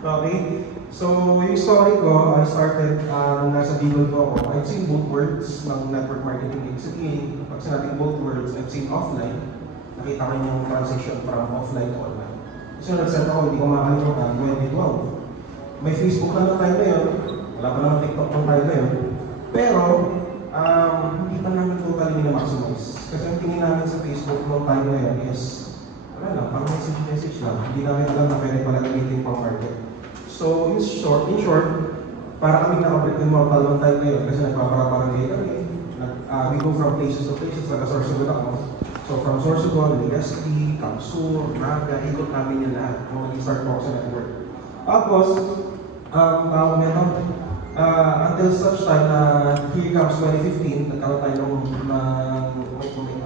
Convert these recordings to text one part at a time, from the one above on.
Okay? So, yung story ko, I started nung nasa Bicol po ako. I've seen both worlds ng network marketing. Ibig sabihin, pag sinabing both worlds, I've seen offline. Nakita ko yung transition from offline to online. So, nag-set ako, hindi ko makakalimutan, 2012. May Facebook na ng time na yun. Wala pa naman TikTok ng time na yun. Pero, hindi pa namin totally minamaximize. Kasi ang tingin namin sa Facebook ng time na yun is, wala lang, pang message lang. Hindi namin alam na pwede pala gamitin pang market. So, in short, para kami nakabalik ng mortal ng time na yun kasi nagpaparapangay kami. We go from places to places, nag-Sorsogon ako. So, from Sorsogon, Legazpi, Kamsur, Naga, ikot namin yung lahat. Kung nag-start po ako sa network. Tapos, until such time na here comes 2015, nagkaroon tayo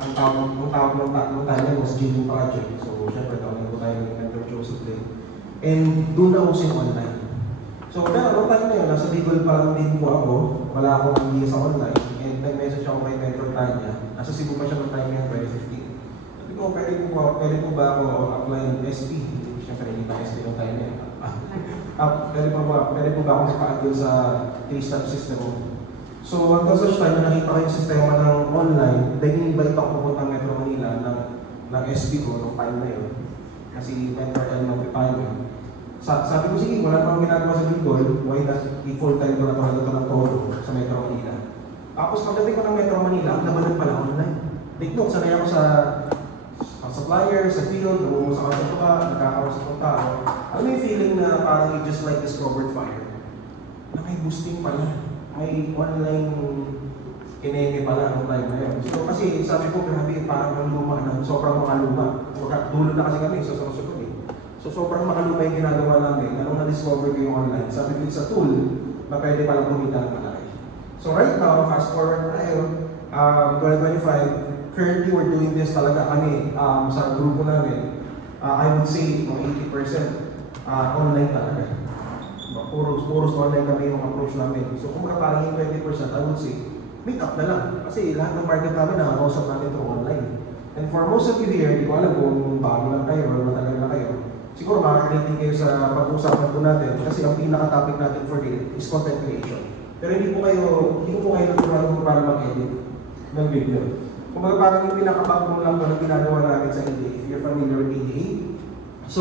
ang tawag ng time was Giving Project. So, syempre, tawag po tayo ng Mentor Joseph Lee. And doon na usin online. So, pero noong time na yun, nasa Bicol pa lang din po ako, wala akong idea sa online. And nag-message ako kay Mentor Tanya. Nasa Cebu pa siya noong time na 2015. Sabi ko, pwede po ba ako apply ng SP? Siyempre, hindi pa SP noong time na yun. Pwede po ba akong maka-avail sa 3-step system mo? So, until such time na nakita ko yung sistema ng online, then invite ako pupunta ng Metro Manila ng SP ko noong time na yun. Kasi mentor tayo ng time yun. Sabi ko, sige, wala namang ginagawa sa Bicol, why not i-full time ko na ito ng todo sa Metro Manila. Tapos pagdating ko ng Metro Manila, ang labanan pala online. Take note, sanay ako sa supplier, sa field, sa katutuka, nagkakaroon ng tao. Ano yung feeling na parang you just like discovered fire? Na may boosting pala. May online kineme pala ng time na yun. So kasi sabi ko, grabe, parang ang luma na, sobrang makaluma. Dulo na kasi kami, sa Sorsogon eh. So sobrang makaluma yung ginagawa namin. Anong na-discover ko yung online? Sabi ko sa tool, na pwede palang kumita ng malaki. So right now, fast forward tayo, 2025, currently, we're doing this talaga kami sa grupo namin. I would say, mga 80% online talaga. Puros online kami yung approach namin. So kung parang yung 20%, I would say, meet up na lang. Kasi lahat ng market namin nakakausap namin through online. And for most of you here, hindi ko alam kung bago lang kayo or matagal na kayo. Siguro makakalitin kayo sa pag-usapan po natin kasi ang pinaka-topic natin for today is content creation. Pero hindi po kayo natutunan kung paano mag-edit ng video. Kung parang yung pinaka-backbone lang po na ginagawa namin sa EDA, if you're familiar with EDA. So,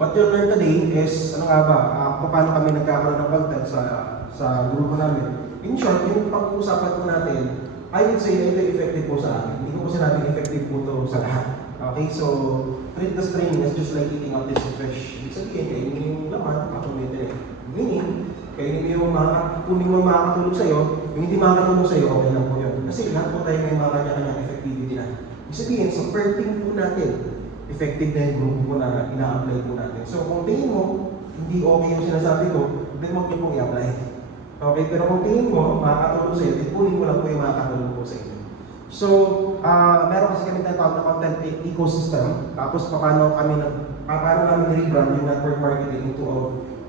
what you'll learn today is, paano kami nagkakaroon ng content sa grupo namin. In short, yung pag-uusapan po natin, I would say na ito effective po sa amin. Hindi ko po sinabing effective po ito sa lahat. Okay, so, treat this training as just like eating up this fish. Ibig sabihin, kainin yung laman, kakumitin eh. Meaning, kainin yung kunin mo makakatulog sa'yo, yung hindi makakatulog sa'yo, okay lang po yun. Kasi lahat po tayo may mga kanya-kanyang effectivity na. Ibig sabihin, sa per team po natin, effective na yung grupo po na ina-apply po natin. So, kung tingin mo, hindi okay yung sinasabi ko, then huwag niyo pong i-apply. Okay, pero kung tingin mo, makakatulong sa iyo, ipunin mo lang po yung makakatulong po sa inyo. So, meron kasi kami tinatawag na content ecosystem, tapos paano namin rebrand yung network marketing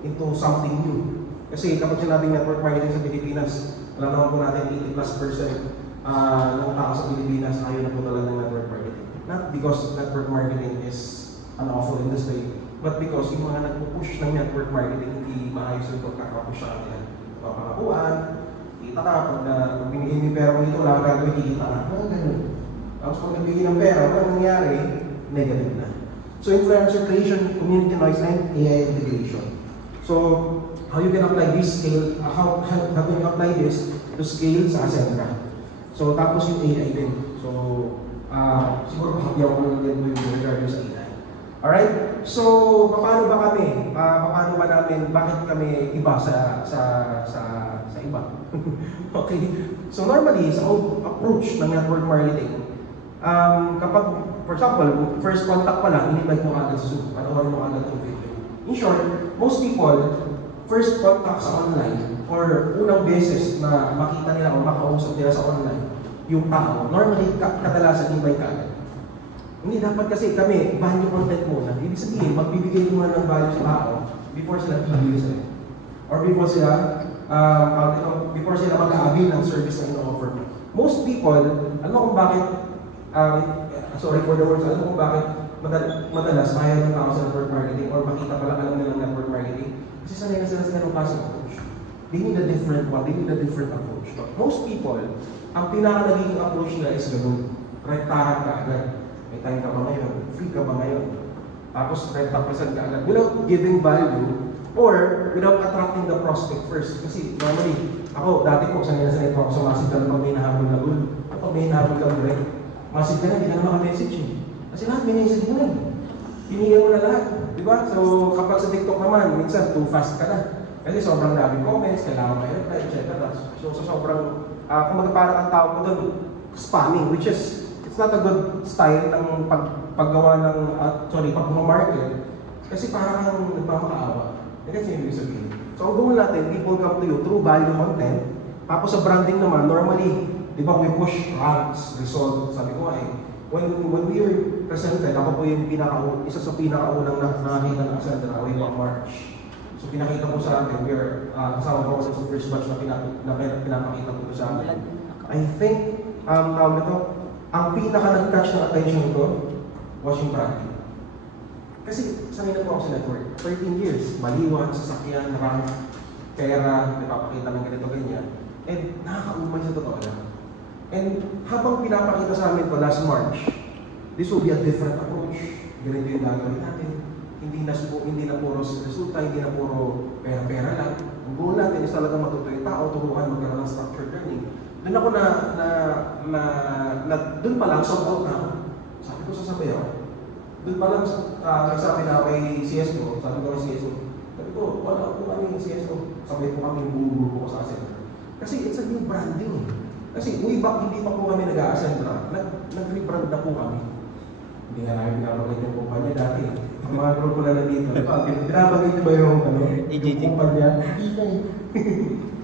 into something new. Kasi kapag sinabing network marketing sa Pilipinas, alam naman po natin 80+% ng tao sa Pilipinas ayaw na po talaga ng network marketing. Not because network marketing is an awful industry, but because yung mga nagpo-push ng network marketing hindi maayos yung pagkakapush sa kanila. Papangakuan, kita ka, pag binigay yung pera mo dito, wala kang gagawin, kikita ka. Ganun. Tapos pag nagbigay ng pera, ano nangyari? Negative na. So influencer creation, community noise, and AI integration. So, how you can apply this scale, how can you apply this to scale sa Ascendra? So, tapos yung AI din. So, siguro happy ako lang din yung regarding sa AI. Alright? So, paano ba kami? Paano ba namin, bakit kami iba sa iba? Okay? So, normally, sa approach ng network marketing, kapag, for example, first contact pa lang, in-invite mo agad sa Zoom, panoorin mo agad yung video. In short, most people, first contact sa online, or unang beses na makita nila o makausap nila sa online, yung tao, normally, kadalasan invite ka agad. Hindi dapat kasi kami, value content muna. Ibig sabihin, magbibigay muna ng value sa tao before sila bibili sa'yo. Or before sila mag-a-avail ng service na ino-offer mo. Most people, alam mo kung bakit, sorry for the words, alam mo kung bakit madalas ayaw ng tao sa network marketing or makita pala alam nila ng network marketing. ganung klaseng approach. They need a different one, they need a different approach. But most people, ang pinaka-nagiging approach nila is ganun. Rektahan ka agad. May time ka ba ngayon? Free ka ba ngayon? Tapos renta-present ka agad without giving value or without attracting the prospect first. Kasi normally, ako, dati po, sanay po ako sa massive ka na pag may nahabol na goal. Kapag may nahabol ka direct, massive ka na, hindi ka na maka-message eh. Kasi lahat may message mo na eh. Pinigyan mo na lahat. Diba? So, kapag sa TikTok naman, minsan, too fast ka na. Kasi sobrang daming comments, kailangan may reply, etc. So, sobrang, kung magparang ang tawag ko doon, spamming, which is, it's not a good style ng paggawa ng, pag-market. Kasi parang nagmamakaawa. Kasi yung ibig sabihin. So, ang goal natin, people come to you through value content. Tapos sa branding naman, normally, di ba, we push ranks, result. Sabi ko when we were presented, ako po yung isa sa pinakaunang nakakita ng Accenture way back March. So pinakita ko sa atin, we are, kasama ko sa first batch na pinapakita ko sa atin. I think, tawag nito, ang pinaka-nag-catch ng attention ko, was yung branding. Kasi sanay na po ako sa network. 13 years, maliwan, sasakyan, rank, pera, napapakita ng ganito, ganyan. And nakakaumay sa totoo lang. And habang pinapakita sa amin ko last March, this will be a different approach. Ganito yung gagawin natin. Hindi na puro resulta, hindi na puro pera-pera lang. Ang goal natin is talaga matuto yung tao, turuan, magkaroon ng structured learning. Doon ako doon pa lang, sold out na ako. Sabi ko, sasabi ako. Doon pa lang, nagsabi na kay CSO, sabi ko kay CSO, sabi ko, wala po kami yung CSO. Sabay po kami yung buo-buo ko sa Accenture. Kasi it's a new branding. Kasi way back, hindi pa po kami nag-a-Accenture. Nag-rebrand na po kami. Hindi nga namin pinapagay yung kumpanya dati. Ang mga grupo na nandito. Pinapagay niyo ba yung kumpanya?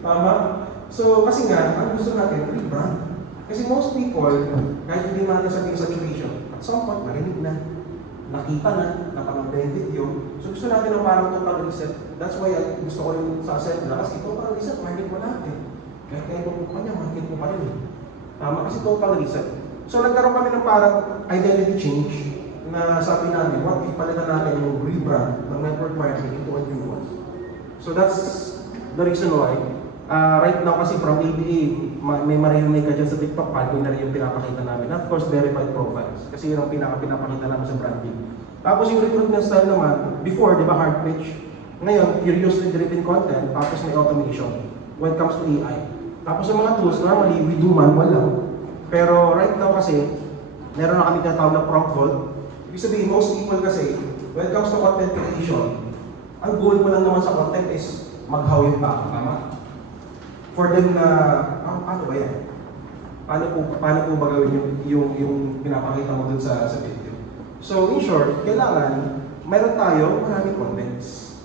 Tama? So, kasi nga, ang gusto natin, rebrand. Kasi most people, kahit hindi natin sabihin sa saturation, at some point, marinig na, nakita na, napanood na yung video. So, gusto natin ng parang total reset. That's why gusto ko yung sa Accenture. Kasi total reset, marinig mo natin. Kahit kayo po kanya, market mo pa rin. Tama, kasi total reset. So, nagkaroon kami ng parang identity change na sabi namin, what if palitan natin yung rebrand ng network marketing into a new one. So, that's the reason why. Right now kasi from ABA, may marinig ka dyan sa TikTok, paano na rin yung pinapakita namin. Of course, verified profiles. Kasi yun ang pinapakita namin sa branding. Tapos yung recruitment style naman, before, di ba, hard pitch? Ngayon, curiously driven content, tapos may automation when it comes to AI. Tapos yung mga tools, normally, we do manual lang. Pero right now kasi, meron na kami tinatawag na prompt vault. Ibig sabihin, most people kasi, when it comes to content creation, ang goal mo lang naman sa content is maghaw yung tao, tama? For them na, paano ba yan? Paano po ba gawin yung pinapakita mo dun sa video? So, in short, kailangan, meron tayo maraming contents.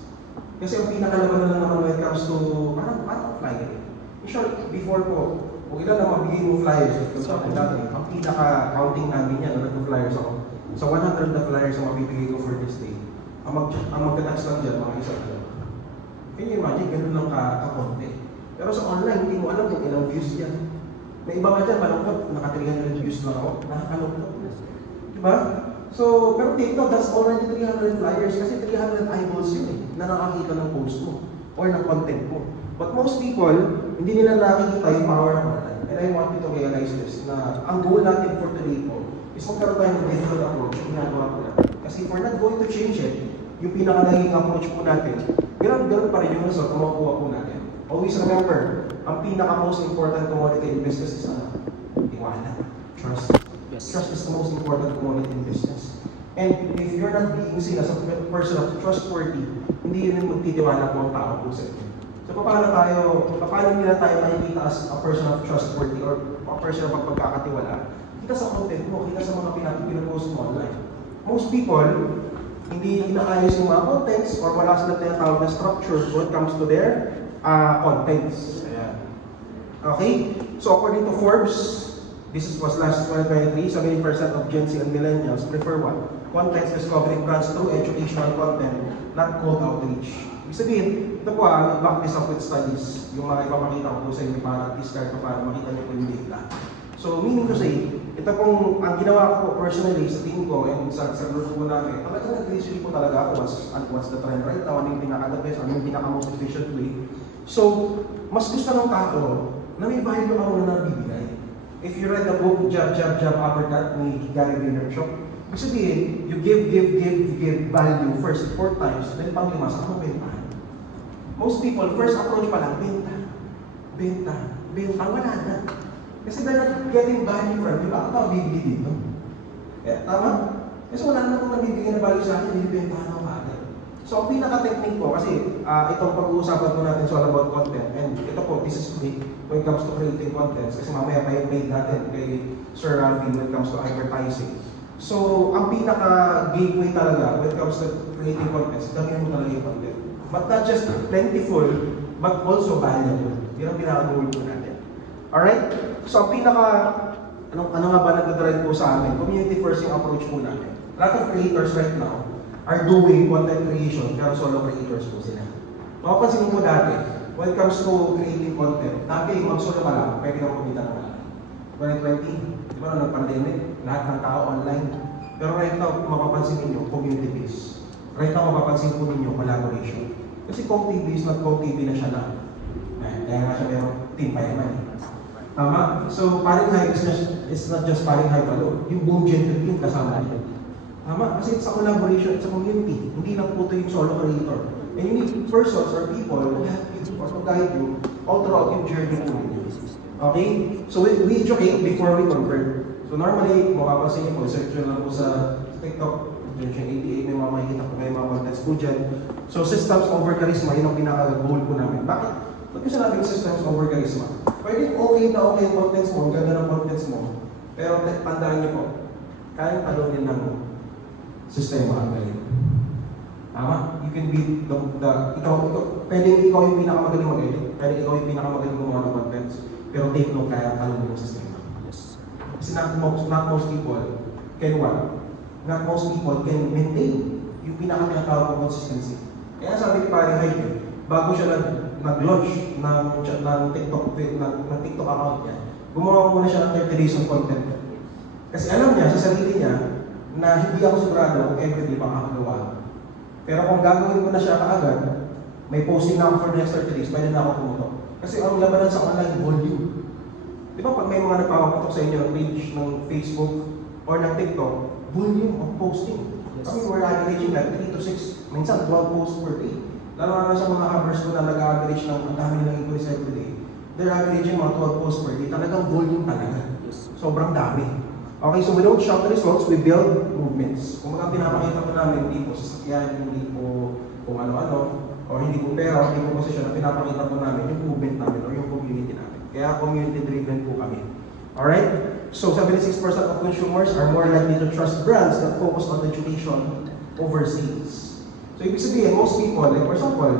Kasi ang pinakalaban na lang naman when it comes to, parang flyer. In short, before po, kung ilan na mabigay mo flyers, ang pinaka-counting namin yan, nag-flyers ako. So 100 na flyers ang mabibigay ko for this day. Ang magka-touch lang dyan, mga isa dyan. Can you imagine, ganun lang ka-konti. Pero sa online, hindi mo alam kung ilang views yan. May iba nga dyan, malungkot, naka-300 views lang ako, nakakalungkot. Diba? So, pero TikTok, that's already 300 flyers kasi 300 eyeballs yun eh, na nakakita ng post mo or ng content mo. But most people, hindi nila nakikita yung power ng online. And I want you to realize this, na ang goal natin for today po is magkaroon tayo ng different approach yung ginagawa ko natin. Kasi if we're not going to change it, yung pinaka-naging approach po natin, ganun pa rin yung result na makukuha po natin. Always remember, ang pinaka-most important commodity in business is ano? Tiwala. Trust. Yes. Trust is the most important commodity in business. And if you're not being seen as a person of trustworthy, hindi yun yung magtitiwala po ang tao po sa inyo. So paano nila tayo makikita as a person of trustworthy or a person of pagkakatiwala? Kita sa content mo, kita sa mga pinapost mo online. Most people, hindi inaayos yung mga contents or wala sila tinatawag na structure when it comes to their contents. Ayan. Okay? So according to Forbes, this was last 2023, 70% of Gen Z and millennials prefer what? Content discovering brands through educational content, not cold outreach. Ibig sabihin, ito po back this up with studies, yung mga ipapakita ko po sa inyo para at least kahit pa para makita niyo po yung data. So meaning to say, ito pong, ang ginawa ko po personally sa team ko and sa grupo ko namin, talagang nag-research po talaga ako what's the trend right now, ano yung pinaka-the best, ano yung pinaka-most efficient way. So, mas gusto ng tao na may value ka muna na bibigay. If you read the book, Jab, Jab, Jab, Uppercut ni Gary Vaynerchuk, ibig sabihin, you give value first 4 times, then pang-5, saka mo bentahan. Most people, first approach pa lang, benta, wala na. Kasi they're not getting value from you, bakit ako bibili dito? Tama? Kasi wala na akong nabibigyan na value sa akin, binibentahan ako agad. So, ang pinaka-technique po, kasi itong pag-uusapan po natin is all about content. And ito po, this is free when it comes to creating contents. Kasi mamaya pa yung paid natin kay Sir Alvin when it comes to advertising. So, ang pinaka-gateway talaga when it comes to creating contents, gawin mo talaga yung content. But not just plentiful, but also valuable. Yan ang pinaka-goal po natin. Alright? So, ang ano nga ba nagdadrive po sa amin? Community first yung approach po natin. A lot of creators right now are doing content creation, pero solo creators po sila. Mapapansin mo dati, when it comes to creating content, dati mag-solo ka lang, pwede ka kumita ng malaki. 2020, di ba nag-pandemic, lahat ng tao online. Pero right now, mapapansin ninyo, community based. Right now, mapapansin po ninyo, collaboration. Kasi Kong TV is not Kong TV na siya na. Kaya nga siya meron team pa naman. Tama? So, paring hype is not just paring hype alone. Yung buong gender team kasama niya. Tama? Kasi it's a collaboration, it's a community. Hindi lang po ito yung solo creator. And you need persons or people who help you or to guide you all throughout yung journey po ninyo. Okay? So, we educate before we convert. So, normally, makapansin niyo po, search nyo lang po sa TikTok, Generation 88, may mga makikita po kayo mga contents po dyan. So, systems over charisma, yun ang pinaka-goal po namin. Bakit? Ba't yung sinabing systems over charisma? Pwede okay na okay yung contents mo, ang ganda ng contents mo, pero tandaan niyo po, kayang talunin ng sistema ang galing. Tama? You can be pwedeng ikaw yung pinakamagaling mag-edit, pwedeng ikaw yung pinakamagaling gumawa ng contents, pero take note, kaya talunin ng sistema. Kasi not most people can what? Not most people can maintain yung pinaka-pinatawag ng consistency. Kaya sabi ni Pari Hyde, bago siya nag-launch ng TikTok account niya, gumawa muna siya ng 30 days of content. Kasi alam niya, sa sarili niya, na hindi ako sigurado kung everyday makakagawa. Pero kung gagawin ko na siya kaagad, may posting na ako for the next 30 days, pwede na ako pumutok. Kasi ang labanan sa online, volume. Di ba pag may mga nagpapaputok sa inyo ng page ng Facebook or ng TikTok, volume of posting. Kami we're averaging like 3 to 6, minsan 12 posts per day. Lalo na sa mga hackers ko na nag-average ng ang dami nilang inquiries every day. They're averaging mga 12 posts per day. Talagang volume talaga. Sobrang dami. Okay, so we don't shop the results, we build movements. Kung mga pinapakita ko namin, hindi po sasakyan, hindi po kung ano-ano, o hindi po pera, hindi po posisyon, na pinapakita po namin yung movement namin o yung community namin. Kaya community-driven po kami. Alright? So 76% of consumers are more likely to trust brands that focus on education over sales. So, ibig sabihin, most people, like for example,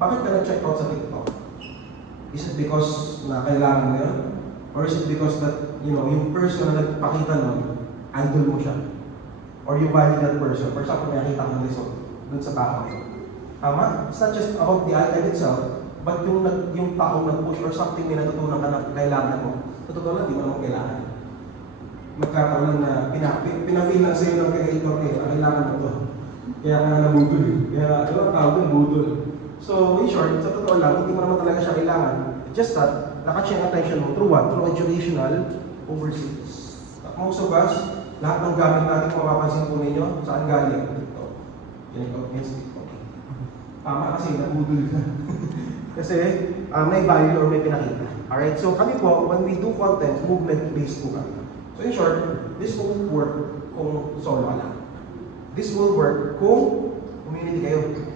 bakit ka nag-check out sa TikTok? Is it because na kailangan mo yun? Or is it because that, yung person na nagpakita nun, idol mo siya? Or you value that person? For example, may nakita kang result dun sa tao. Tama? It's not just about the item itself, but yung taong nag-push or something may natutunan ka na kailangan mo. Sa totoo lang, di mo naman kailangan. Magkataon lang na pinafeel lang sa'yo ng creator kailangan mo to. Kaya ka nabudol. Kaya ang tawag doon, budol. So, in short, sa totoo lang, hindi mo naman talaga siya kailangan. Just that, naka-check attention mo through what? Through educational overseas. Most of us, lahat ng gamit natin, kung mapapansin po ninyo, saan galing? TikTok. Yan ikaw, yes, TikTok. Tama kasi, nabudol ka. Kasi, may value or may pinakita. Alright, so kami po, when we do content, movement-based po kami. So in short, this won't work kung solo ka lang. This will work kung community kayo,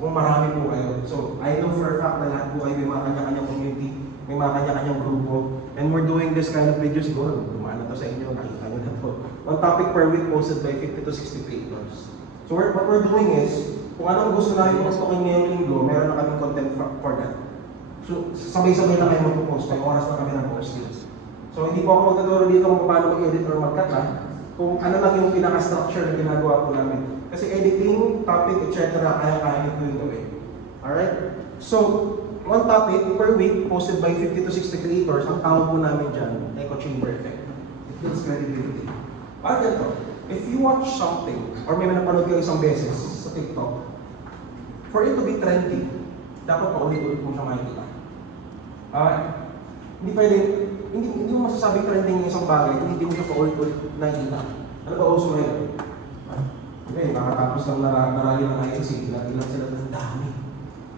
kung marami po kayo. So, I know for a fact na lahat po kayo may mga kanya-kanyang community, may mga kanya-kanyang grupo, and we're doing this kind of videos, siguro, dumaan na to sa inyo, nakita nyo na to. One topic per week posted by 50 to 60 creators. So, what we're doing is, kung anong gusto namin mag-token ngayong linggo, meron na kaming content for that. So, sabay-sabay na kayo mag-post, may oras na kami ng posting. So, hindi po ako magtuturo dito kung paano mag-edit or mag-cut ha. Kung ano lang yung pinaka-structure na ginagawa po namin. Kasi editing, topic, etc. kaya-kaya nyo po yung gawin. Alright? So, one topic per week posted by 50 to 60 creators, ang tawag po namin dyan, echo chamber effect. Ito builds credibility. Parang ganito, if you watch something, or may napanood kayo isang beses sa TikTok, for it to be trendy, dapat paulit-ulit mo siya makikita. Hindi pwede, hindi mo masasabing trending yung isang bagay, hindi mo siya paulit-ulit nakikita. Ano ba uso ngayon? Okay, nakatapos lang narali ng ICC, ilan sila ng dami.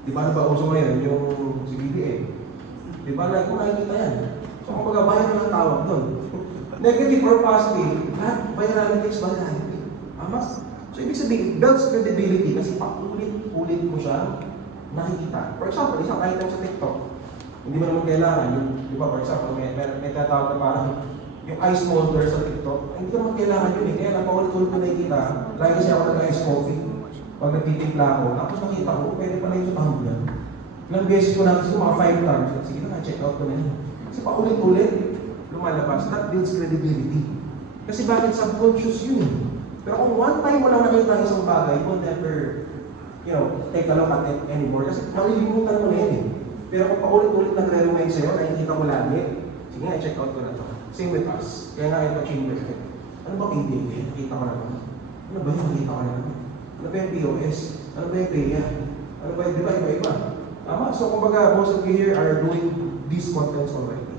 Di ba ano ba uso ngayon? Yung si BBM. Di ba kung nakikita yan? So kung pag-abayan ng tawag doon. Negative or positive, lahat virality is virality. So ibig sabihin, builds credibility kasi paulit-ulit mo siya nakikita. For example, isang item sa TikTok, hindi mo naman kailangan, di ba, for example, may tatawag na parang yung ice molder sa TikTok, hindi naman kailangan yun eh. Kaya lang, paulit-ulit ko nakikita, lagi kasi ako nag-ice coffee, pag nagtitimpla ako, tapos nakita ko, pwede pala yung sa tumbler. Ilang beses ko natin mga 5 times, sige na, check out ko na yun. Kasi paulit-ulit, lumalabas, that builds credibility. Kasi bakit subconscious yun eh. Pero kung one time mo lang nakita ang isang bagay, you will never, take a look at it anymore. Kasi malilimutan mo na yun eh. Pero kung paulit-ulit nagre-remind sa'yo, nakikita mo lagi, sige nga, check out ko na to. Same with us. Kaya nga ito, chamber effect. Ano ba KDA? Nakita ko na naman. Ano ba yung nakita ko na naman? Ano ba yung POS? Ano ba yung PEA? Ano ba yung, di ba, iba-iba? Tama? So, kumbaga, most of you here are doing these contents already.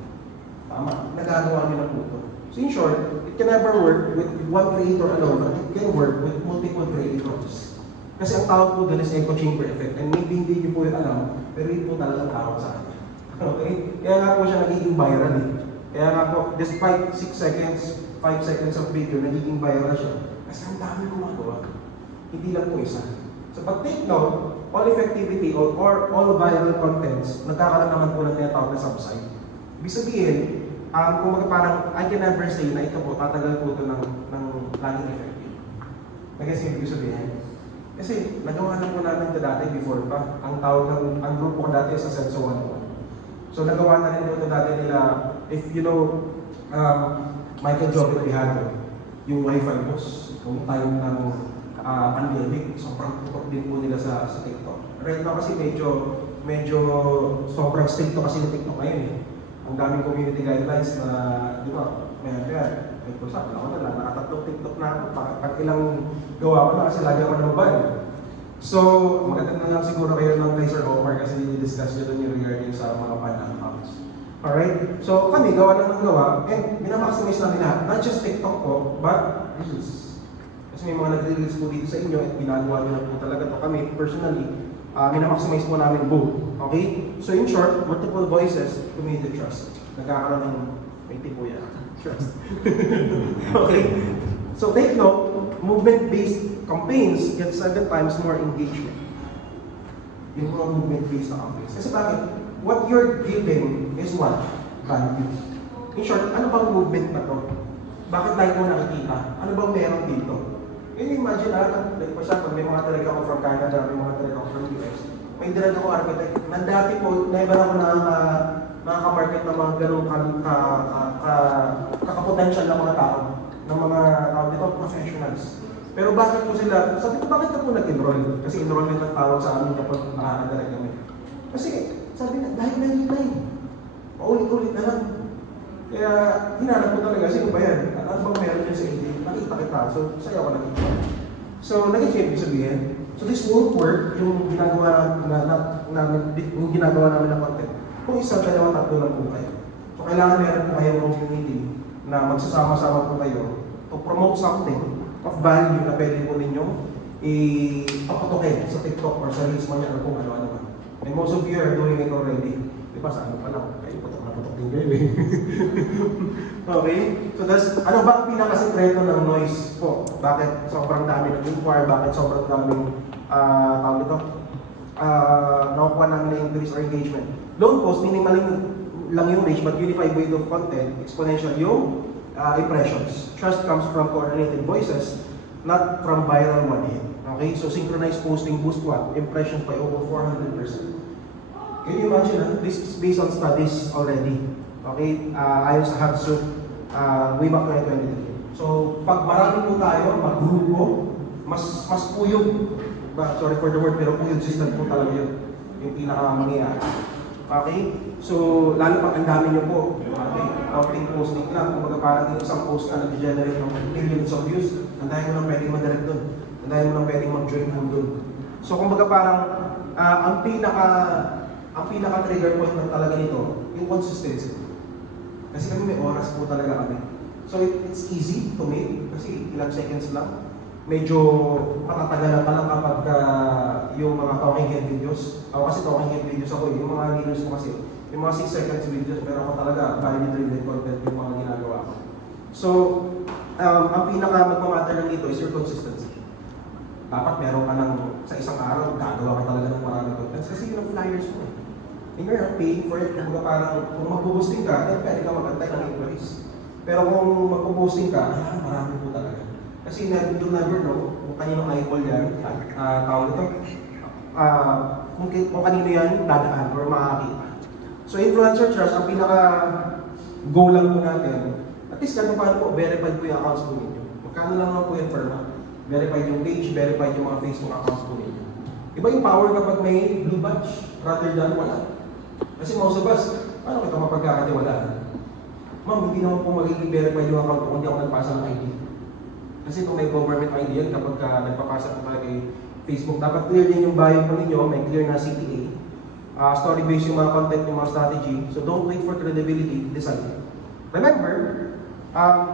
Tama? Nagagawa niyo na po ito. So, in short, it can never work with one creator alone, but it can work with multiple creators. Kasi ang tawag po doon is echo chamber effect. And maybe hindi niyo po yung alam, pero yun po talagang tawag sa akin. Okay? Kaya nga po siya nagiging viral eh. Kaya nga po, despite 6 seconds, 5 seconds of video, nagiging viral siya. Kasi ang dami gumagawa. Hindi lang po isa. So pag take note, all effectivity or all viral contents, nagkakaroon naman po ng tinatawag na subside. Ibig sabihin, kung parang I can never say na ito po, tatagal po ito ng laging effective. Kasi ibig sabihin, kasi nagawa na po namin ito dati before pa. Ang grupo ko dati is Ascenso 101. So nagawa na rin po ito dati nila, if you know, Michael Jovin Rihado, yung Wi-Fi boss, yung time ng pandemic, sobrang tutok din po nila sa TikTok. Right now kasi medyo sobrang strict kasi ng TikTok ngayon eh. Ang daming community guidelines na, di ba, may for example, ako na lang, nakatatlong TikTok na ako, pag ilang gawa ko na kasi lagi ako nababae. So, maganda na lang siguro kayo ng Sir Omar kasi dinidiscuss nyo doon yung regarding sa mga pan-accounts. Alright? So, kami, gawa ng gawa, and minamaximize namin lahat. Not just TikTok po, but Reels. Kasi may mga nag-reels po dito sa inyo at ginagawa nyo na po talaga to. Kami, personally, minamaximize po namin both. Okay? So, in short, multiple voices, community trust. Nagkakaroon ng may tipo yan. Trust. Okay? So, take note, movement-based campaigns get 7 times more engagement. Yung mga movement-based na campaigns. Kasi bakit? What you're giving is what? Value. In short, ano bang movement na to? Bakit tayo mo nakikita? Ano bang meron dito? Imagine like for example, may mga talaga ako from Canada, may mga talaga ako from US. May talaga ako architect. Nandati po, never ako nakaka-market ng mga ganong kakapotential na mga tao. Ng mga tao dito, professionals. Pero bakit po sila, sabi ko, bakit na po nag-enroll? Kasi enrollment ang tawag sa amin kapag nakakadala kami. Kasi sabi na, dahil nakikita eh. Paulit-ulit na lang. Kaya hinanap ko talaga, sino ba yan? Ano bang meron niya sa hindi? Nakita kita, so sa'yo ako nakita. So, nag-i-check sabihin. So, this won't work, yung ginagawa namin na content. Kung isa, dalawa, tatlo lang po kayo. So, kailangan meron po kayong community na magsasama-sama po kayo to promote something of value na pwede po ninyong ipaputokin sa TikTok or sa Reels mo niya or kung ano-ano man. And most of you are doing it already. Di ba, sa ano pa lang? Kayo putok na putok din kayo eh. Okay? So ano ba ang pinakasikreto ng noise po? Bakit sobrang dami nag-inquire? Bakit sobrang daming tawag nito? Nakukuha namin na increase or engagement. Long post, minimal lang yung reach, but unified weight of content, exponential yung impressions. Trust comes from coordinated voices, not from viral one hit. Okay? So synchronized posting boost what? Impressions by over 400%. Can you imagine? This is based on studies already. Okay? Ayon sa Hudson, way back 2023. So, pag marami po tayo, mag-grupo, mas puyog. Sorry for the word, pero puyog system po talaga yun. Yung pinaka-mangyayari. Okay? So, lalo pag ang dami nyo po, okay, outing posting lang, kumbaga parang yung isang post na nag-generate ng millions of views, ang dami mo nang pwedeng madirect doon. Ang dami mo nang pwedeng mag-join mo doon. So, kumbaga parang, ang pinaka-trigger point lang talaga nito, yung consistency. Kasi kami may oras po talaga kami. So, it's easy to make, kasi ilang seconds lang. Medyo patatagalan pa lang kapag yung mga talking head videos. Ako kasi talking head videos ako, yung mga leaders ko kasi, yung mga 6 seconds videos, pero ako talaga value-driven content yung mga ginagawa ko. So, ang pinaka-magmamatter lang dito is your consistency. Dapat meron ka ng, sa isang araw, gagawa ka talaga ng maraming contents kasi yun ang flyers mo. And you're not paying for it, kung parang kung mag-boosting ka, then pwede ka mag-antay ng employees. Pero kung mag-boosting ka, marami po talaga. Kasi you'll never know kung kanino eyeball yan, tawag ito, kung kanino yan dadaan or makakita. So influencer trust, ang pinaka-goal lang po natin, at least kahit paano po, verified po yung accounts po ninyo. Magkano lang naman po yung per month. Verified yung page, verified yung mga Facebook accounts po ninyo. Iba yung power kapag may blue badge, rather than wala. Kasi most of us, paano kita mapagkakatiwalaan? Ma'am, hindi naman po magiging verified yung account ko kung hindi ako nagpasa ng ID. Kasi kung may government ID yan, kapag nagpapasa po tayo kay Facebook, dapat clear din yung bio po ninyo, may clear na CTA. Story-based yung mga content, yung mga strategy. So don't wait for credibility, decide. Remember,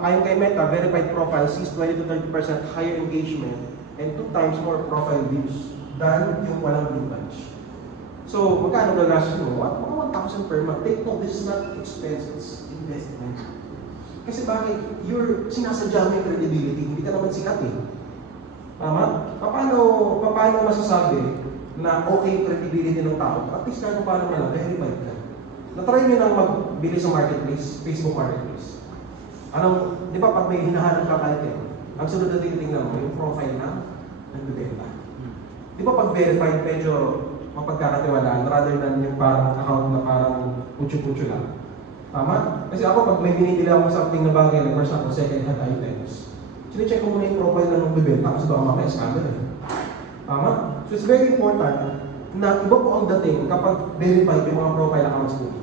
ayon kay Meta, verified profile sees 20 to 30% higher engagement and 2 times more profile views than yung walang blue badge. So, magkano gagastos mo? Mga 1,000 per month. Take note, this is not expense, it's investment. Kasi bakit? Sinasadya mo yung credibility, hindi ka naman sikat eh. Tama? Paano masasabi na okay yung credibility ng tao? At least paano man, verified ka. Natry nyo nang magbili sa marketplace, Facebook marketplace. Di ba pag may hinahanap ka kahit ang sunod na tinitingnan mo, yung profile na nagbibenta. Di ba pag verified, medyo mapagkakatiwalaan rather than yung parang account na parang putyo-putyo lang. Tama? Kasi ako pag may binibili ako something na bagay, like for example, second-hand items, sine-check ko muna yung profile na nung bibenta kasi baka mamaya scammer eh. Tama? So it's very important na iba po ang dating kapag verified yung mga profile accounts po.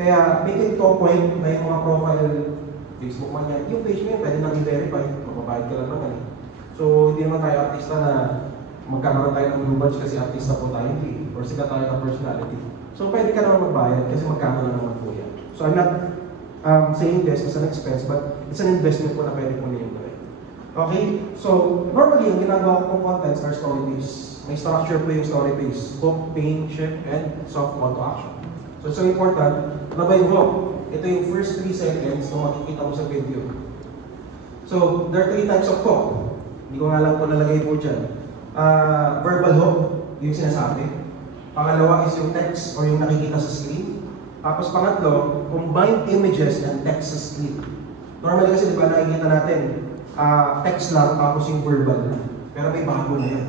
Kaya make it to a point na yung mga profile Facebook man yan, yung page mo yun, pwede nang i-verify, mababayad ka lang naman eh. So hindi naman tayo artista na magkakaroon tayo ng blue badge kasi artista po tayo, or sikat tayo ng personality. So pwede ka naman magbayad kasi magkano na naman po yan. So I'm not saying this as an expense, but it's an investment po na pwede po niyo gawin. Okay? So normally, ang ginagawa ko pong contents are story-based. May structure po yung story-based. Hook, pain, shift, and soft call to action. So it's so important na ba yung hook? Ito yung first 3 seconds na makikita mo sa video. So there are 3 types of hook. Hindi ko nga lang po nalagay po dyan. Verbal hook, yung sinasabi. Pangalawa is yung text or yung nakikita sa screen. Tapos pangatlo, combined images and text sa screen. Normally kasi diba nakikita natin, text lang tapos yung verbal na. Pero may bago na yan.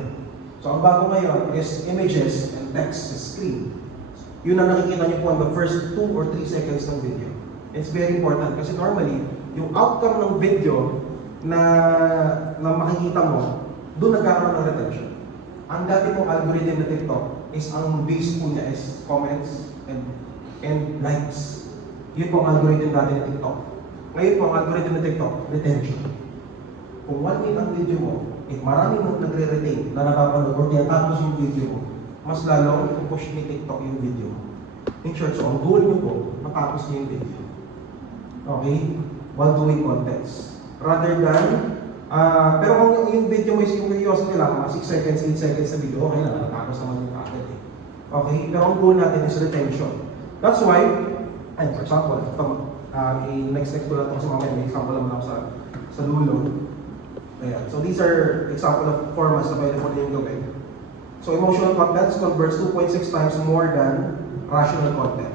So ang bago ngayon is images and text sa screen. Yun ang nakikita niyo po on the first 2 or 3 seconds ng video. It's very important kasi normally, yung outcome ng video na makikita mo, doon nagkakaroon ng retention. Ang dati pong algorithm na TikTok is ang base po niya is comments and likes. Yun po ang algorithm dati ng TikTok. Ngayon po ang algorithm ng TikTok, retention. Kung 1 minute ang video mo, maraming nagre-retain na napapanood or tinatapos yung video mo, mas lalo i-push ni TikTok yung video mo. In short, so ang goal mo po, matapos niyo yung video. Okay? While doing contents. Rather than pero kung yung video mo is yung curiosity lang, mga 6 seconds, 8 seconds na video, okay lang, natapos naman yung agad eh. Okay? Pero ang goal natin is retention. That's why, for example, next ko lang ito kasi mamaya, may example naman ako sa dulo. Ayan. So these are example of formats na pwede mo rin yung gawin. So emotional contents converts 2.6 times more than rational content.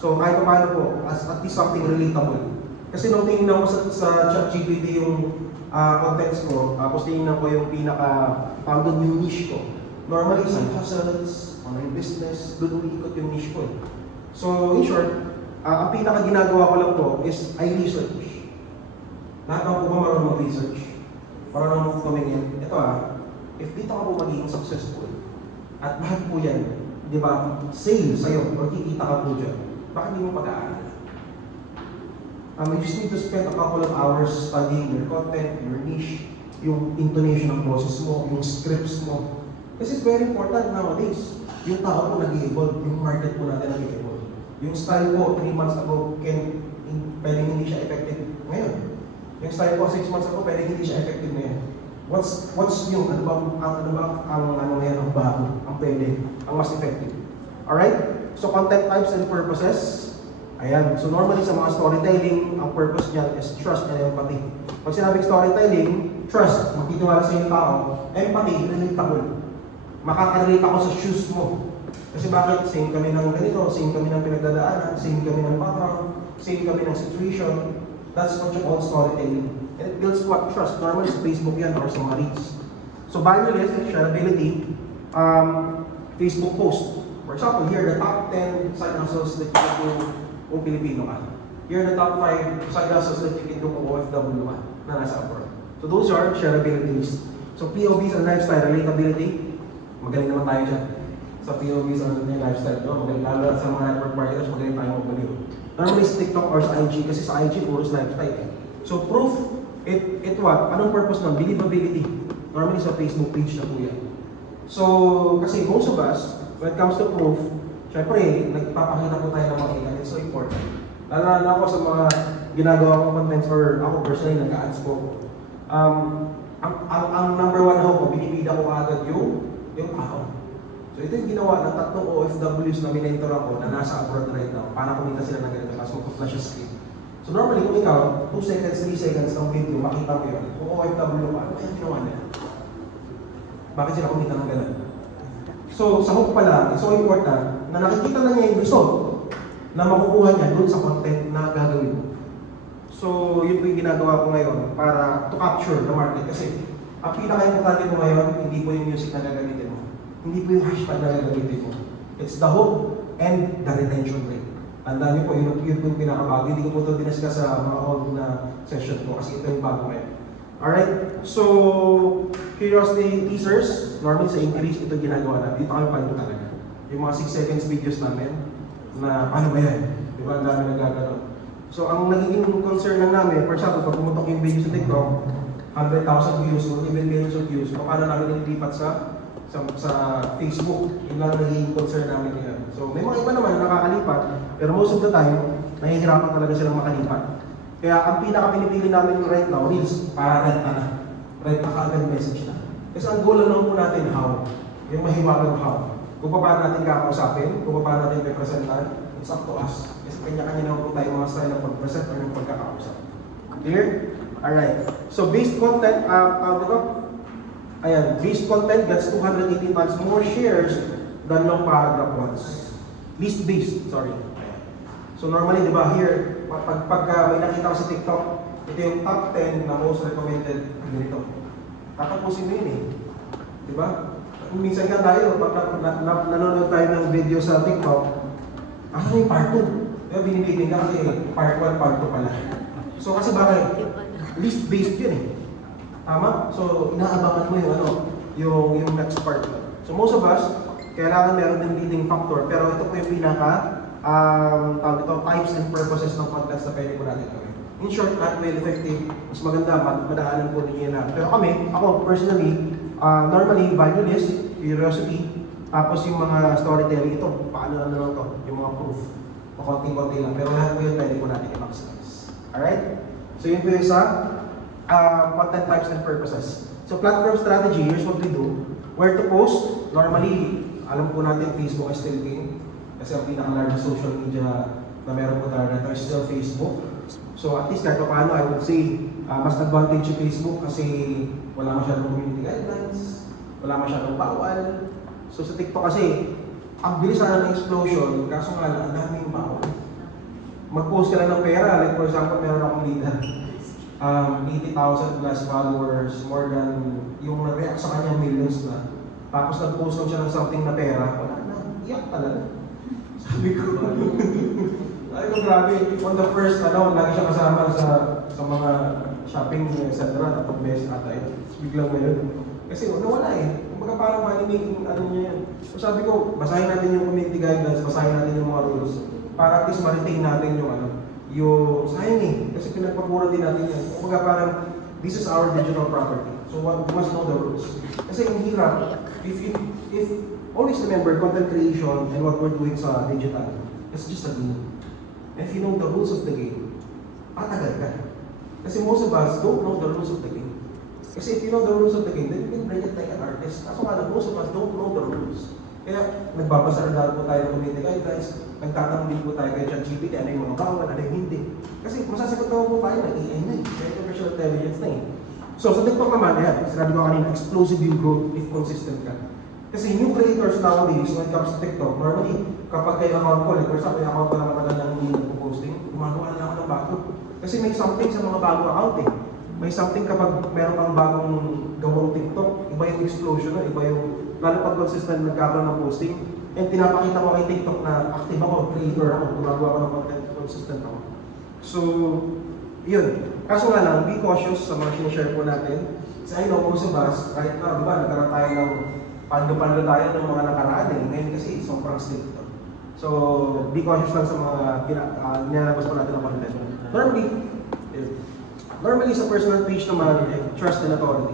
So kahit paano po, at least something relatable. Kasi nung tingnan ko sa ChatGPT yung contents ko, tapos tingnan ko yung pinaka-founded yung niche ko. Normally, side hustles, online business, doon umiikot yung niche ko eh. So, in short, ang pinaka-ginagawa ko lang po is I research. Lahat ng po ba marunong mag-research? Marunong mag-tumingin. Ito if dito ka po magiging successful, at lahat po yan, di ba, sale sa'yo, o kikita ka po dyan, bakit hindi mo pag-aaral? You just need to spend a couple of hours studying your content, your niche, yung intonation ng boses mo, yung scripts mo. Kasi it's very important nowadays. Yung tao po nag-i-evolve, yung market po natin nag-i-evolve. Yung style po, 3 months ago, pwedeng hindi siya effective ngayon. Yung style po, 6 months ago, pwedeng hindi siya effective ngayon. What's yung, ano ba ngayon, ang bago, ang pwede, ang mas effective. Alright? So content types and purposes. Ayan. So normally sa mga storytelling, ang purpose niyan is trust and empathy. Pag sinabing storytelling, trust, magtitiwala sa yung tao. Empathy, relatable. Makaka-relate ako sa shoes mo. Kasi bakit? Same kami ng ganito, same kami ng pinagdadaanan, same kami ng background, same kami ng situation. That's what you call storytelling. And it builds what? Trust. Normally sa Facebook yan or sa mga reads. So value list and shareability, Facebook post. For example, here are the top 10 side hustles that you can do kung Pilipino ka. Here are the top 5 side hustles that you can do kung OFW ka na nasa abroad. So those are shareabilities. So POVs and lifestyle, relatability, magaling naman tayo dyan. Sa POVs and lifestyle, no? Magaling lalo sa mga network marketers, magaling tayo magbaliw. Normally sa TikTok or sa IG, kasi sa IG, puro lifestyle. So proof, it what? Anong purpose nun? Believability. Normally sa Facebook page na po yan. So, kasi most of us, when it comes to proof, syempre, nagpapakita po tayo ng mga ilan. It's so important. Lalo na ako sa mga ginagawa kong contents or ako personally, nag-ads po. Ang number one hope ko, binibida ko agad yung tao. So ito yung ginawa ng 3 OFWs na minentor ako na nasa abroad right now para kumita sila ng ganito kasi magpa-flash yung screen. So normally kung ikaw, 2 seconds, 3 seconds ng video, makita mo yun. Kung OFW ka, ano yung ginawa nila? Bakit sila kumita ng ganito? So sa hook pala, it's so important na nakikita na niya yung result na makukuha niya doon sa content na gagawin mo. So yun po yung ginagawa ko ngayon para to capture the market kasi ang pinaka-importante mo ngayon, hindi po yung music na gagamitin mo. Hindi po yung hashtag na gagamitin mo. It's the hook and the retention rate. Tandaan niyo po, yun po yung pinakabago. Hindi ko po ito diniscuss sa mga old na session ko kasi ito yung bago ngayon. Alright? So, curiosity teasers, normally sa increase, ito ginagawa natin. Dito kami pa ito talaga. Yung mga 6 seconds videos namin, na paano ba yan? Di ba? Ang dami nagagano. So, ang nagiging concern lang namin, for example, pag pumutok yung video sa TikTok, 100,000 views or even millions of views, paano namin nililipat sa Facebook. Yun lang naging concern namin ngayon. So may mga iba naman na nakakalipat, pero most of the time, nahihirapan talaga silang makalipat. Kaya ang pinaka-pinipili namin right now is para renta na. Renta ka agad message na. Kasi ang goal lang po natin how, yung mahiwagang how. Kung paano natin kakausapin, kung paano natin representan, it's up to us. Kasi kanya-kanya naman po tayo mga style ng pag-present or ng pagkakausap. Clear? Alright. So based content, based content gets 218 times more shares than long paragraph ones. List-based, sorry. So normally, di ba, here, pagka may nakita ko sa TikTok, ito yung top 10 na most recommended ganito. Tatapusin mo yun eh. Di ba? Minsan nga tayo, pag nanonood tayo ng video sa TikTok, ano yung part 2? Diba, binibitin ka kasi part 1, part 2 pala. So kasi bakit? List-based yun eh. Tama? So, inaabangan mo yung next part. So, most of us, kailangan meron din leading factor, pero ito po yung pinaka, types and purposes ng contents na pwede po natin gawin. In short, not well effective, mas maganda, madaanan po ninyo na. Pero kami, ako personally, normally, value list, curiosity, tapos yung mga storytelling, ito, paano lang to, yung mga proof. O konti-konti lang, pero lahat po yun pwede po natin i-maximize. Alright? So, yun po yung isa. Content types and purposes. So platform strategy, here's what we do. Where to post? Normally, alam po natin Facebook is still king. Kasi ang pinaka-largest social media na meron po tayo na is still Facebook. So at least kahit paano, I would say, mas advantage yung Facebook kasi wala masyadong community guidelines, wala masyadong bawal. So sa TikTok kasi, ang bilis na ng explosion, kaso nga lang, ang daming bawal. Mag-post ka lang ng pera, like for example, meron akong leader. 80,000 plus followers, more than yung na-react sa kanya millions na. Tapos nag-post lang siya ng something na pera, wala na, iyak talaga. Sabi ko, grabe, on the first, lagi siya kasama sa mga shopping, etc. Napag-mess ata yun. Biglang ngayon. Kasi nawala eh. Kumbaga parang making ano niya yan. So sabi ko, basahin natin yung community guidelines, basahin natin yung mga rules, para at least ma-retain natin yung ano, yung sayang eh, kasi pinagpapura din natin yan. Kumbaga parang, this is our digital property. So we must know the rules. Kasi yung hirap, if always remember content creation and what we're doing sa digital, it's just a game. If you know the rules of the game, patagal ka. Kasi most of us don't know the rules of the game. Kasi if you know the rules of the game, then you can play it like an artist. Kaso nga, most of us don't know the rules. Kaya nagbabasa rin po tayo ng community guidelines, nagtatanong din po tayo kay ChatGPT, ano yung mga bawal, ano yung hindi. Kasi masasagot naman po tayo ng AI na eh, kaya artificial intelligence na eh. So sa TikTok naman, yan, sinabi ko kanina, explosive yung growth if consistent ka. Kasi new creators nowadays, when it comes to TikTok, normally, kapag kayo account ko, like for example, yung account ko na matagal na hindi nagpo-posting, gumagawa na lang ako ng bago. Kasi may something sa mga bago account eh. May something kapag meron kang bagong gawang TikTok, iba yung explosion, iba yung, lalo pag consistent nagkakaroon ng posting, and pinapakita ko kay TikTok na active ako, creator ako, gumagawa ko ng content, consistent ako. So, yun. Kaso nga lang, be cautious sa mga sinishare po natin. Kasi I know, most of us, right now, di ba, nagkaroon tayo ng pando-pando tayo ng mga nakaraan eh. Ngayon kasi, sobrang strict ito. So, be cautious lang sa mga nilalabas po natin ng content. Normally sa personal page naman, trust and authority.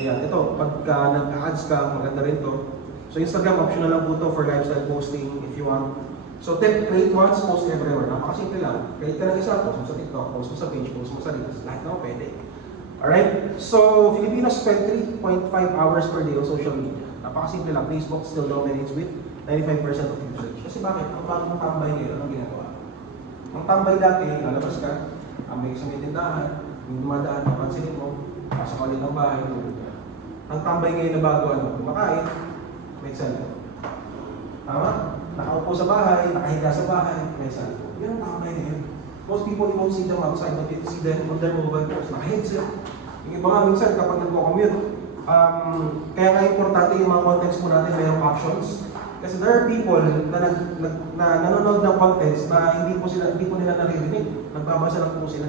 Ayan, ito, pagka nag-ads ka, maganda rin to. So Instagram, optional lang po to for lifestyle posting if you want. So tip, create once, post everywhere. Napakasimple lang. Create ka ng isa, post mo sa TikTok, post mo sa page, post mo sa Reels. Lahat naman pwede. Alright? So, Filipinos spend 3.5 hours per day on social media. Napakasimple lang. Facebook still dominates with 95% of usage. Kasi bakit? Ang bagong tambay ngayon, anong ginagawa? Ang tambay dati, lalabas ka, may isang tindahan, yung dumadaan, napansinin mo, pasok ka ulit ng bahay, tulog ka. Ang tambay ngayon na bago, ano, kumakain, may cellphone. Tama? Nakaupo sa bahay, nakahiga sa bahay, may cellphone. Yan ang tambay ngayon. Most people, you won't see them outside, but you see them on their mobile phones. Nakaheadset. Yung iba nga minsan, kapag nagko-commute, kaya nga importante yung mga contents po natin, mayroong captions. Kasi there are people na nanonood ng contents na hindi po nila naririnig. Nagbabasa lang po sila.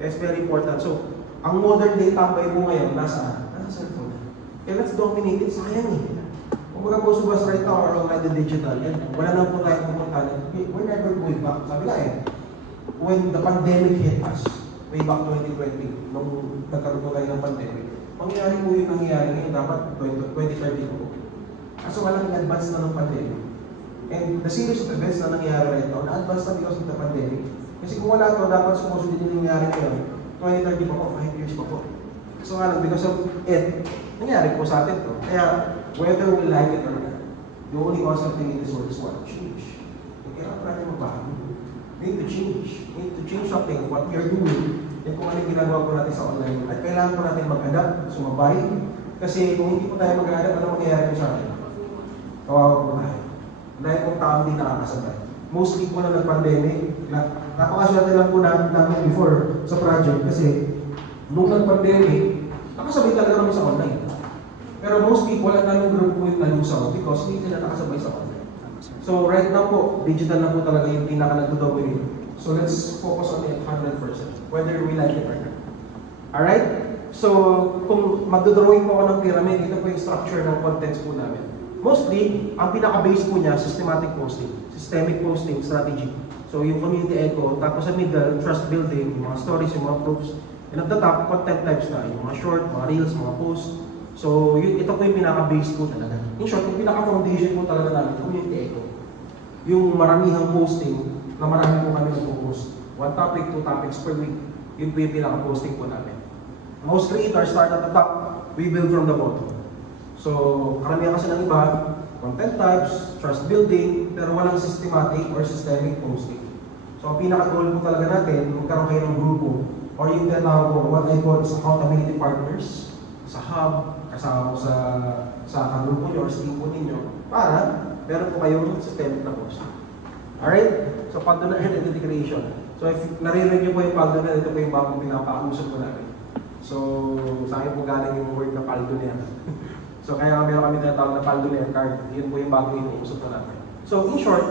It's very important. So, ang modern day tambay mo ngayon, nasa cellphone. Kaya let's dominate it. Sayang eh. Kung mga po subas right now are already digital, and wala na po tayo pumunta. We're never going back. Sabi nga eh, when the pandemic hit us, way back 2020, nung nagkaroon po tayo ng pandemic, mangyayari po yung nangyayari ngayon, dapat 2030 po. Kaso walang in-advance na ng pandemic. And the series of events na nangyayari right now, na-advance na because of the pandemic. Kasi kung wala to, dapat supposedly din nangyayari ngayon, 2030 pa po, 5 years pa po. So nga lang, because of it, nangyayari po sa atin to. Kaya, whether we like it or not, the only constant thing in this world is what? Change. Kailangan natin magbago. We need to change. We need to change something of what we are doing. And kung ano yung ginagawa po natin sa online, at kailangan po natin mag-adapt, sumabay. Kasi kung hindi po tayo mag-adapt, ano mangyayari po sa atin? Kawawa po tayo. Dahil kung tao hindi nakakasabay. Mostly po na ng-pandemic, napakaswerte lang po namin before sa project kasi nung nag-pandemic, nakasabay talaga kami sa online. Pero most people at namin group po yung nalusaw because hindi sila nakasabay sa online. So right now po, digital na po talaga yung pinaka-nagdodominate. So let's focus on it 100%, whether we like it or not. Alright? So kung magdodrawing po ako ng pyramid, ito po yung structure ng contents po namin. Mostly, ang pinaka-base po niya, systematic posting, systemic posting strategy. So yung community echo, tapos sa middle, trust building, yung mga stories, yung mga proofs. And at the top, content types na, yung mga short, mga reels, mga posts. So ito po yung pinaka-base po talaga. In short, yung pinaka-foundation po talaga namin, community echo. Yung maramihang posting, na marami po kami nagpo-post. 1 topic, 2 topics per week. Yun po yung pinaka-posting po namin. Most creators start at the top, we build from the bottom. So, karamihan kasi ng iba, content types, trust building, pero walang systematic or systemic posting. So, ang pinaka-goal po talaga natin, magkaroon kayo ng grupo, or yung tinatawag ko, what I call is accountability partners, sa hub, kasama ko sa kagrupo nyo or sa team po ninyo, para meron po kayong systemic na posting. Alright? So, Pagdonan Identity Creation. So, if naririnig nyo po yung Pagdonan, ito po yung bagong pinapakausap po natin. So, sa akin po galing yung word na Pagdonan. So, kaya meron kami tinatawag na Pagdonan card. Yun po yung bagong inuusap po natin. So, in short,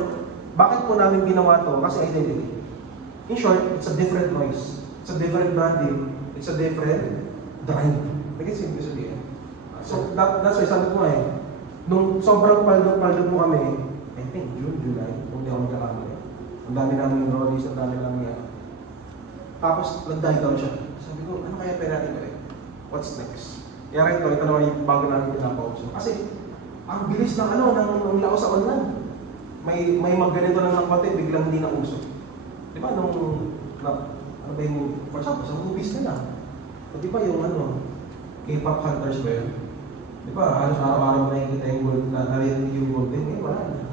bakit po namin ginawa to? Kasi identity. In short, it's a different noise. It's a different branding. It's a different drive. Naging simple sabihin. So, that's why sabi ko nga nung sobrang paldo po kami, I think June, July, kung di ako magkakamali. Ang dami namin release, ang dami namin Tapos, nag-die down siya. Sabi ko, ano kaya pwede natin gawin? What's next? Kaya ito naman yung bago namin pinapauso. Kasi, ang bilis ng ng lao sa online. May magganito lang ng konti, biglang hindi na uso. Di ba, ano ba yung, for example, sa movies nila. O di ba yung K-pop hunters ba yun? Di ba, halos araw-araw nakikita yung gold na narinig yung gold din, wala na.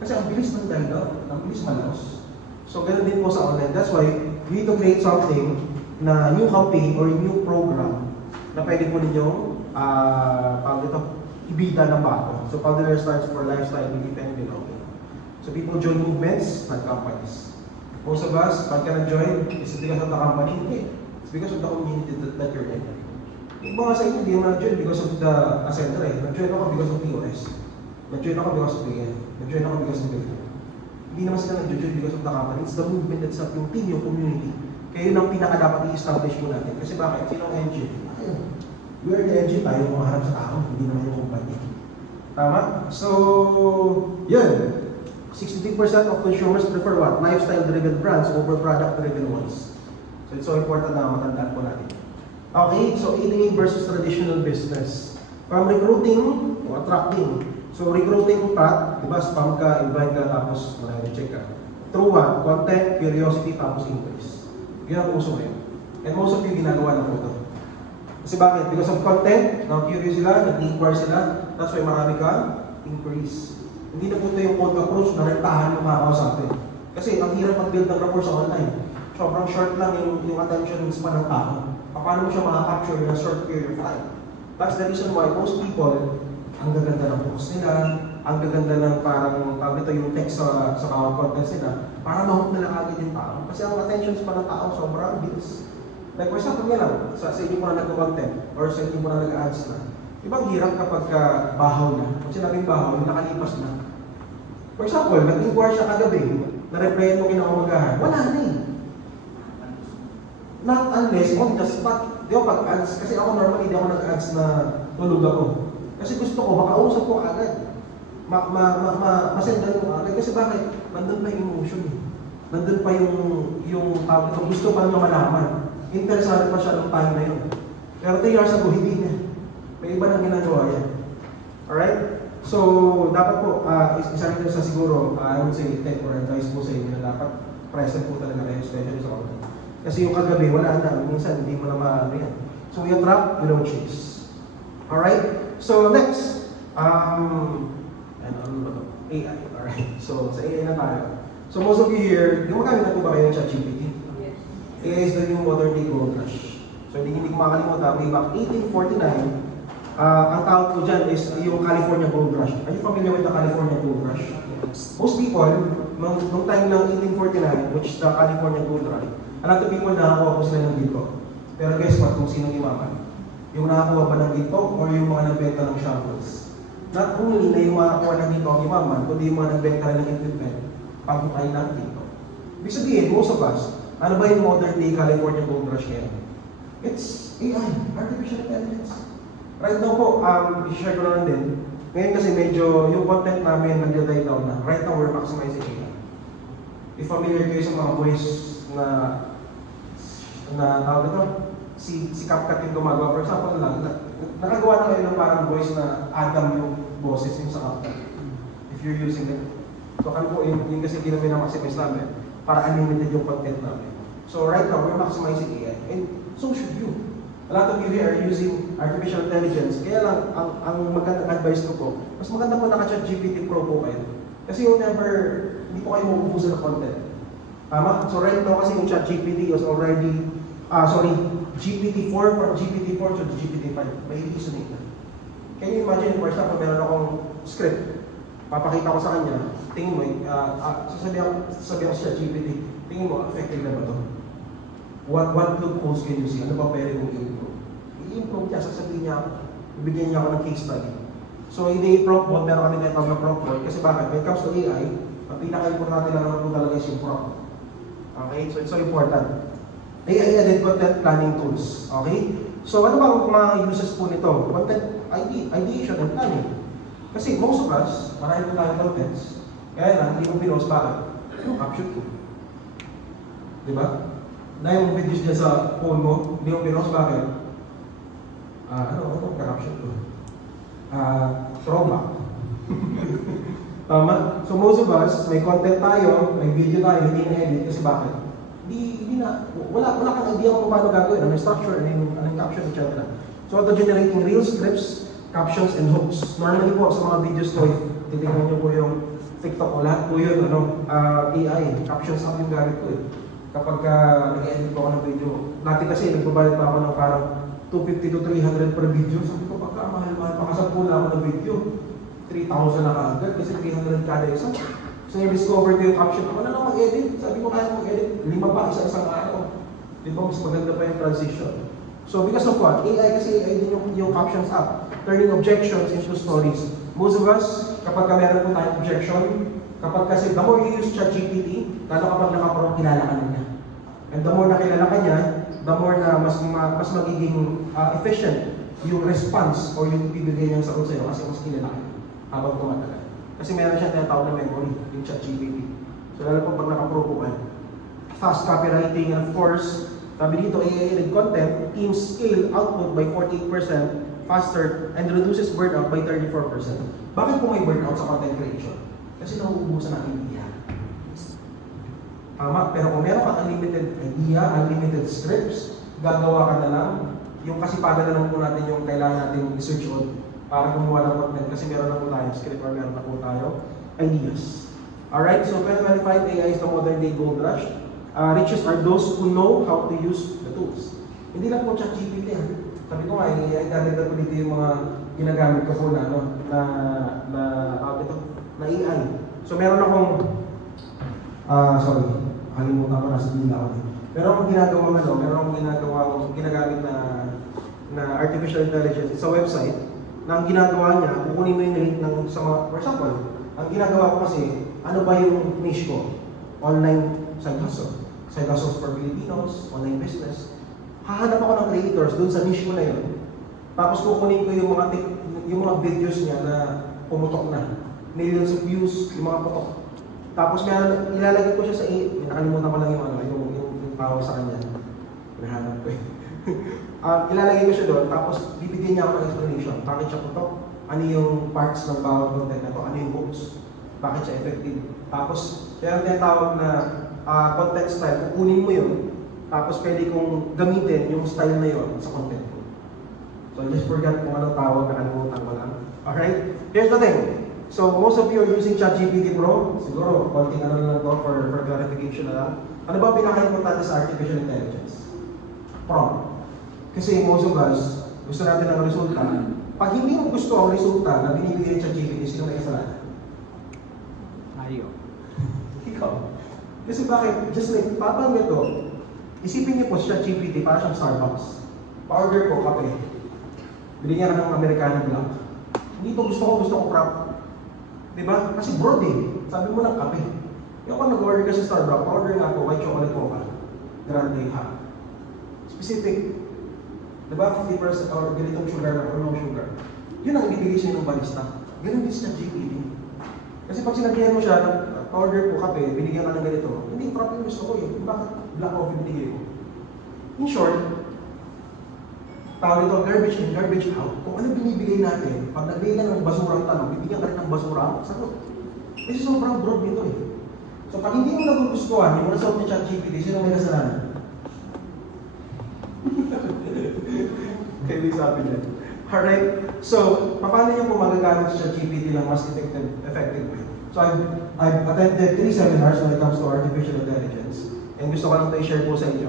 Kasi ang bilis ng dialogue, ang bilis malaos. So, ganun din po sa online. That's why, we need to create something na new campaign or new program na pwede po ninyong ibida ng bago. So, Powder stands for lifestyle, independent belonging. So, people join movements, not companies. Most of us, pag ka nag-join, is it because of the company? Hindi. It's because of the community that you're in. Yung mga sa inyo, hindi naman nag-join because of the center. Nag-join ako because of POS. Nag-join ako because of PN. Nag-join ako because of PN. Hindi naman sila nag-join because of the company. It's the movement that's up yung team, yung community. Kaya yun ang pinaka-dapat i-establish mo natin. Kasi bakit? Sino ang engine? Ayun. We are the engine, tayo yung maharap sa tao, hindi naman yung kumpanya. Tama? So, yun. 63% of consumers prefer what? Lifestyle-driven brands over product-driven ones. So, it's so important na matandaan po natin. Okay, so 88 versus traditional business. From recruiting to attracting. So, recruiting path, di ba, spam ka, invite ka, tapos check ka. Through what? Content, curiosity, tapos increase. Yun ang uso ngayon. And most of you ginagawa na po ito. Kasi bakit? Because of content, na-curious sila, nag-inquire sila, that's why marami ka, increase. Hindi na po ito yung cold approach na rentahan yung makakausapin. Kasi ang hirap mag-build ng rapport sa online. Sobrang short lang yung attention span ng tao. Paano mo siya makaka-capture in a short period of time? That's the reason why most people, ang gaganda ng post nila, ang gaganda ng parang tawag ito yung text sa bawat content nila, para ma-hook na lang agad yung tao. Kasi ang attention span ng tao sobrang bilis. Like for example nga lang, sa inyo mo na nag-content or sa inyo mo na nag-ads na, ibang hirap kapag bahaw na. Kung sinabing bahaw, yung nakalipas na. For example, nag-inquire siya kagabi, na-replyan mo kinakamagahan, wala na eh. Not unless on the spot. Di ba pag-ads, kasi ako normally di ako nag-ads na tulog ako. Kasi gusto ko, makausap ko agad. Masendan ko agad. Kasi bakit? Nandun pa yung emotion eh. Nandun pa yung tawag ito. Gusto pa naman malaman. Interesado pa siya ng time na yun. Pero 3 years ago, hindi na. May iba nang ginagawa yan. Alright? So, dapat po, isa rin sa siguro, I would say, tech or advice po sa inyo na dapat present po talaga kayo, especially sa content. Kasi yung kagabi, wala na. Minsan, hindi mo na maano yan. So, we attract, we don't chase. Alright? So, next. AI. Alright. So, sa AI na tayo. So, most of you here, gumagamit na po ba kayo ng ChatGPT? Yes. AI is the new modern day gold rush. So, hindi ko makalimutan, way back 1849, ang tawag ko dyan is yung California Gold Rush. Are you familiar with the California Gold Rush? Most people, nung time ng 1849, which is the California Gold Rush, a lot of people nakakuha po sila ng dito. Pero guess what, kung sino imaman? Yung nakakuha ba ng dito or yung mga nagbenta ng shambles? Not only na yung makakuha ng dito ang imaman, kundi yung mga nagbenta rin ng equipment, pagkukay ng dito. Ibig sabihin, most of us, ano ba yung modern day California Gold Rush ngayon? It's AI, Artificial Intelligence. Right now po, i-share ko na lang din. Ngayon kasi medyo yung content namin nag-die down na. Right now, we're maximizing AI. If familiar kayo sa mga voice na tawag ito, si CapCut yung gumagawa. For example lang, nakagawa na kayo ng parang voice na Adam yung boses yung sa CapCut. If you're using it. So kami po, yung kasi hindi namin na-maximize namin para unlimited yung content namin. So right now, we're maximizing AI. And so should you. A lot of you here are using artificial intelligence. Kaya lang, ang magandang advice ko po, mas maganda po naka-ChatGPT Pro po kayo. Kasi yung hindi po kayo mabubusan ng content. Tama? So right now kasi yung ChatGPT is already, GPT-4 from GPT-4 to GPT-5. May reasoning na. Can you imagine, for example, meron akong script. Papakita ko sa kanya, tingin mo, sasabihan ko sa ChatGPT, tingin mo, effective na ba ito? What loopholes can you see? Ano ba pwede kong i-improve? I-improve niya, sasabihin niya ako. Ibigyan niya ako ng case study. So, hindi prompt bot, meron kami tayo ng prompt bot. Kasi bakit? When it comes to AI, ang pinaka-importante lang naman po talaga is yung prompt. Okay? So, it's so important. AI-added content planning tools. Okay? So, ano bang mga uses po nito? Content ideation and planning. Kasi most of us, marami po tayong contents, kaya lang, hindi mo pinost, bakit? Yung caption ko. Diba? Na yung videos niya sa phone mo, hindi mo pinost, bakit? Ano ka-caption ko? Throwback. Tama? So most of us, may content tayo, may video tayo, hindi na-edit, kasi bakit? Wala kang idea kung paano gagawin, ano yung structure, ano yung caption, etc. So auto-generating reels, scripts, captions, and hooks. Normally po, sa mga videos ko, titignan nyo po yung TikTok ko, lahat po yun, AI, captions up yung gamit ko eh. Kapag nag-edit ko ako ng video, dati kasi nagbabayad pa ako ng parang 250 to 300 per video. Sabi ko, mahal-mahal, pakasapula ako ng video. 3,000 na kaagad kasi 300 kada isa. So i-discover ko yung caption ko, na mag-edit. Sabi ko, kaya mag-edit, 5 pa, isang araw. Di ba, mas maganda pa yung transition. So because of what? AI kasi AI din yung captions up, turning objections into stories. Most of us, kapag meron po tayong objection, kapag kasi the more you use ChatGPT, lalo kapag nakaprong kilala ka niya. And the more nakilala ka niya, the more na mas magiging efficient yung response or yung bibigay niyang sagot sa'yo kasi mas kilala ka habang tumatagal. Kasi meron siyang tinatawag na memory, yung ChatGPT. So lalo po pag naka-pro po kayo. Fast copywriting, and of course, sabi dito, AI-led content, teams scale output by 48% faster and reduces burnout by 34%. Bakit po may burnout sa content creation? Kasi nauubusan natin idea. Tama, pero kung meron ka unlimited idea, unlimited scripts, gagawa ka na lang. Yung kasipagan na lang po natin yung kailangan natin i-search on para gumawa ng content kasi meron na po tayong script or meron na po tayo ideas. Alright, so 2025 AI is the modern day gold rush. Riches are those who know how to use the tools. Hindi lang po ChatGPT. Sabi ko nga, i-dagdag ko dito yung mga ginagamit ko po na AI. So meron akong, kalimutan ko nasa dila ako. Meron akong ginagamit na artificial intelligence. It's a website na ang ginagawa niya, kukunin mo yung link ng for example, ang ginagawa ko kasi, ano ba yung niche ko? Online side hustles for Filipinos, online business. Hahanap ako ng creators doon sa niche ko na yun. Tapos kukunin ko yung mga videos niya na pumutok na. Millions of views, yung mga putok. Tapos ilalagay ko siya sa nakalimutan ko lang yung tao sa kanya. Nahanap ko eh. Ilalagay ko siya doon, tapos bibigyan niya ako ng explanation. Bakit siya putok? Ano yung parts ng bawat content na to? Ano yung hooks? Bakit siya effective? Tapos, meron tayong tawag na content style. Kukunin mo yun, tapos pwede kong gamitin yung style na yun sa content ko. So, just forget kung anong tawag na kalimutan ko lang. Alright? Here's the thing. So, most of you are using ChatGPT Pro. Siguro, konting ano lang to for clarification na lang. Ano ba pinaka-importante sa artificial intelligence? Prompt. Kasi most of us, gusto natin ng resulta. Pag hindi mo gusto ang resulta na binibigay ng ChatGPT, sino may kasalanan? Mario. Ikaw. Kasi bakit? Just like, papang ito, isipin niyo po si ChatGPT para siyang Starbucks. Pa-order ko, kape. Bili niya ng Americano Black. Hindi to gusto ko prop. Diba? Kasi broad eh. Sabi mo ng kape. Yung kung nag-order ka sa Starbucks, pa-order nga po, white chocolate mocha. Grande ha. Specific. Diba? 50% or ganitong sugar or no sugar. Yun ang ibibigay siya ng barista. Ganun din sa GPT. Kasi pag sinabihan mo siya, order po kape, binigyan ka ng ganito, hindi prop yung gusto ko eh. Bakit black coffee binigay ko? In short, tawag ito, garbage in, garbage out. Kung ano binibigay natin, pag nagbigay ka ng basurang tanong, bibigyan ka rin ng basura, sagot. Kasi sobrang broad nito eh. So pag hindi mo nagugustuhan, yung result ni ChatGPT, sino may kasalanan? Kaya may sabi niya. Alright? So, paano niyo po magagamit sa ChatGPT lang mas effective way? So, I've attended 3 seminars when it comes to artificial intelligence. And gusto ko lang ito i-share po sa inyo.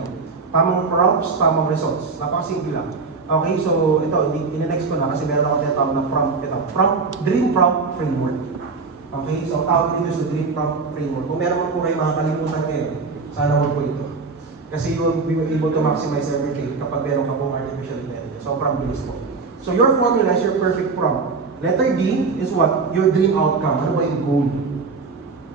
Tamang prompts, tamang results. Napakasimple lang. Okay, so ito, in-next ko na kasi meron ako tinatawag na prompt. Ito, Dream Prompt Framework. Okay, so tawag dito sa Dream Prompt Framework. Kung meron po kayo makakalimutan kayo, sana huwag po ito. Kasi you will be able to maximize everything kapag meron ka pong artificial intelligence. Sobrang bilis po. So your formula is your perfect prompt. Letter D is what? Your dream outcome. Ano ba yung goal?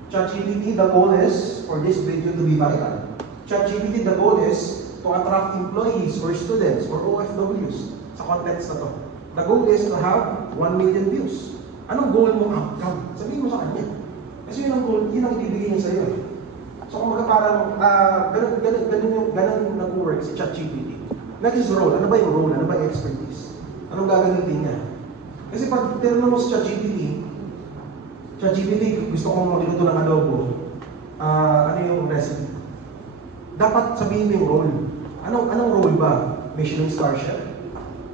ChatGPT, the goal is for this video to be viral. ChatGPT, the goal is to attract employees or students or OFWs sa context na to. The goal is to have 1 million views. Anong goal mo? Outcome. Sabihin mo sa kanya. Kasi yun ang goal, yun ang ibibigay niya sa'yo. So kung parang, ganun nag-work si ChatGPT. Next is role. Ano ba yung role? Ano ba yung expertise? Anong gagamitin niya? Kasi pag tinanong mo si ChatGPT, gusto kong magluto ng adobo. Ano yung recipe? Dapat sabihin mo yung role. Anong role ba? Michelin star chef?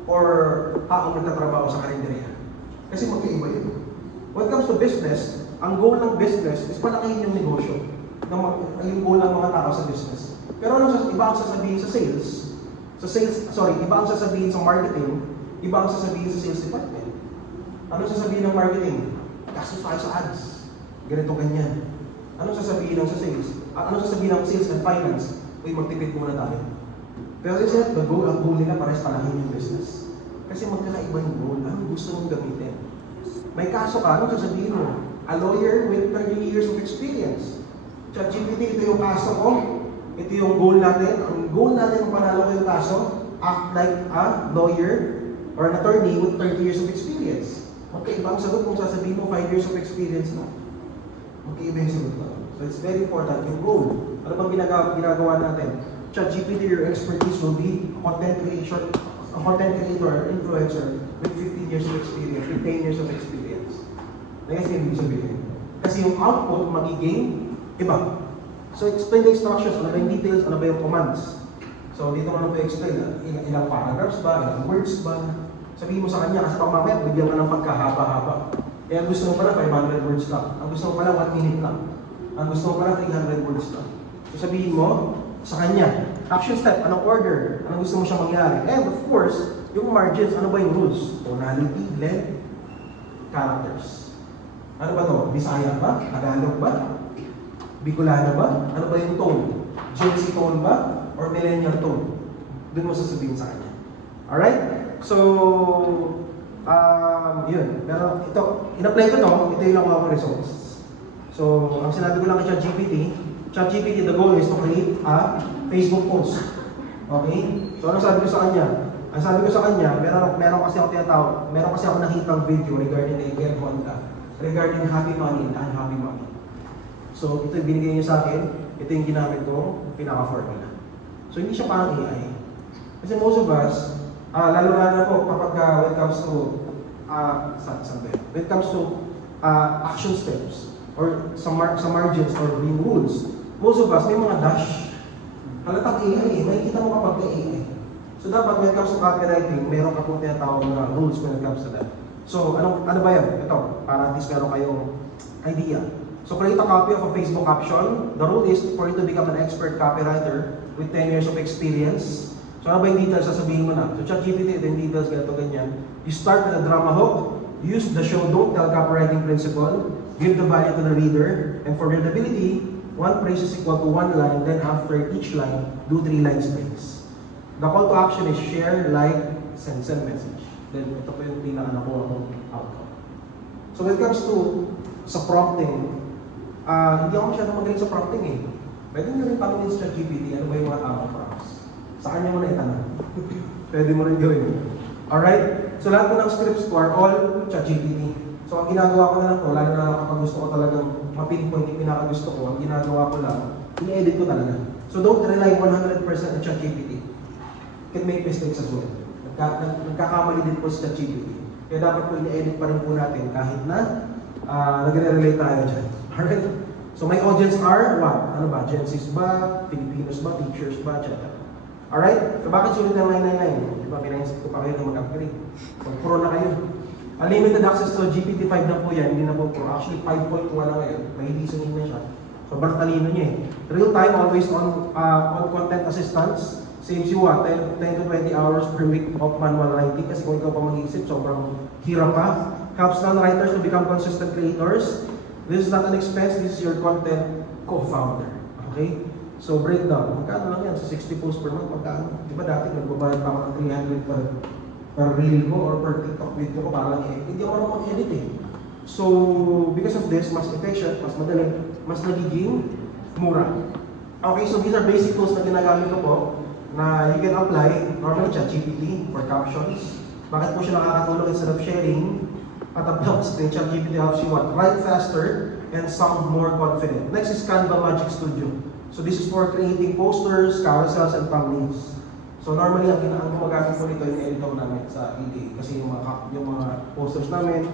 Or taong nagtatrabaho sa karinderya? Kasi magkaiba yun. When it comes to business, ang goal ng business is palakihin yung negosyo. Yung goal ng mga tao sa business. Pero iba ang sasabihin sa sales. Iba ang sasabihin sa marketing, iba ang sasabihin sa sales department. Ano sasabihin ng marketing? Gastos tayo sa ads. Ganito, ganyan. Ano sasabihin ng sa sales? Ano sasabihin ng sales and finance? Uy, magtipid muna tayo. Pero kasi ang goal nila parehas palakihin yung business. Kasi magkakaiba yung goal. Anong gusto mong gamitin? May kaso ka, anong sasabihin mo? A lawyer with 30 years of experience. ChatGPT, ito yung kaso ko. Ito yung goal natin. Ang goal natin kung panalo ko yung kaso, act like a lawyer or an attorney with 30 years of experience. Magkaiba ang sagot kung sasabihin mo 5 years of experience na. Magkaiba yung sagot na. So it's very important yung goal. Ano bang ginagawa natin? ChatGPT, your expertise will be a content creator or influencer with 15 years of experience, with 10 years of experience. Nagayos yung ibig sabihin. Kasi yung output magiging iba. So explain the instructions, ano ba yung details, ano ba yung commands. So dito ano ba explain, ilang paragraphs ba, ilang words ba. Sabihin mo sa kanya, kasi pag mamaya, bigyan ka ng pagkahaba-haba. Eh, ang gusto mo pala 500 words lang. Ang gusto mo pala 1 minute lang. Ang gusto mo pala 300 words lang. So sabihin mo sa kanya, action step, anong order, anong gusto mo siyang mangyari. And of course, yung margins, ano ba yung rules? Tonality, length, characters. Ano ba to? Bisaya ba? Tagalog ba? Bicolano ba? Ano ba yung tone? Gen Z tone ba? Or millennial tone? Doon mo sasabihin sa kanya. Alright? So, yun. Pero ito, in-apply ko to, ito yung nakuha ko results. So, ang sinabi ko lang kay ChatGPT, the goal is to create a Facebook post. Okay? So, ano sabi ko sa kanya? Ang sabi ko sa kanya, meron kasi ako nakitang video regarding the Air Honda, regarding happy money and unhappy money. So, ito yung binigay niya sa akin, ito yung ginamit ko, pinaka-formula. So, hindi siya parang AI. Kasi most of us, lalo na po kapag when it comes to when it comes to action steps or sa margins or yung rules, most of us may mga dash. Halatang AI makikita mo kapag may AI. So dapat when it comes to copywriting, meron ka pong tinatawag na rules when it comes to that. So ano ba yan? Ito, para at least meron kayong idea. So create a copy of a Facebook caption. The rule is for you to become an expert copywriter with 10 years of experience. So ano ba yung details? Sasabihin mo na. So ChatGPT, ito yung details, ganito, ganyan. You start with a drama hook, use the show don't tell copywriting principle, give the value to the reader, and for readability, one phrase is equal to 1 line, then after each line, do 3 lines breaks. The call to action is share, like, send message. Then ito po yung pinaka-nakuha kong outcome. So when it comes to sa prompting, hindi ako masyadong magaling sa prompting eh. Pwede nyo rin tanongin sa ChatGPT, ano ba yung mga tamang prompts? Sa kanya mo na itanong. Pwede mo rin gawin. Alright? So lahat po ng scripts ko are all ChatGPT. So ang ginagawa ko na lang po, lalo na kapag gusto ko talagang mapinpoint yung pinaka-gusto ko, ang ginagawa ko lang, in-edit ko talaga. So don't rely 100% on ChatGPT. You can make mistakes as well. Nagkakamali din po sa ChatGPT. Kaya dapat po in-edit pa rin po natin kahit na nagre-relate tayo dyan. Alright? So my audience are what? Ano ba? Gen Zs ba? Filipinos ba? Teachers ba? Etc. Alright? So bakit sulit ng 999? Diba, pinaisip ko pa kayo na mag-upgrade. So, pro na kayo. Unlimited access to GPT-5 na po yan, hindi na po pro. Actually, 5.1 na ngayon. May listening na siya. Sobrang talino niya eh. Real time, always on content assistance. Saves you what? 10 to 20 hours per week of manual writing. Kasi kung ikaw pa mag-iisip, sobrang hirap pa. Helps non-writers to become consistent creators. This is not an expense, this is your content co-founder. Okay? So breakdown, magkano lang yan sa 60 posts per month, magkano? Di ba dati nagbabayad pa ako ng 300 per reel ko or per TikTok video ko para lang i-edit. Hindi ako marunong mag-edit eh. So, because of this, mas efficient, mas madali, mas nagiging mura. Okay, so these are basic tools na ginagamit ko po na you can apply normally ChatGPT for captions, Bakit po siya nakakatulong instead of sharing? At the screen, ChatGPT helps you what? Write faster and sound more confident. Next is Canva Magic Studio. So this is for creating posters, carousels, and thumbnails. So normally, ang gumagamit po nito yung editor namin sa EDA. Kasi yung mga posters namin,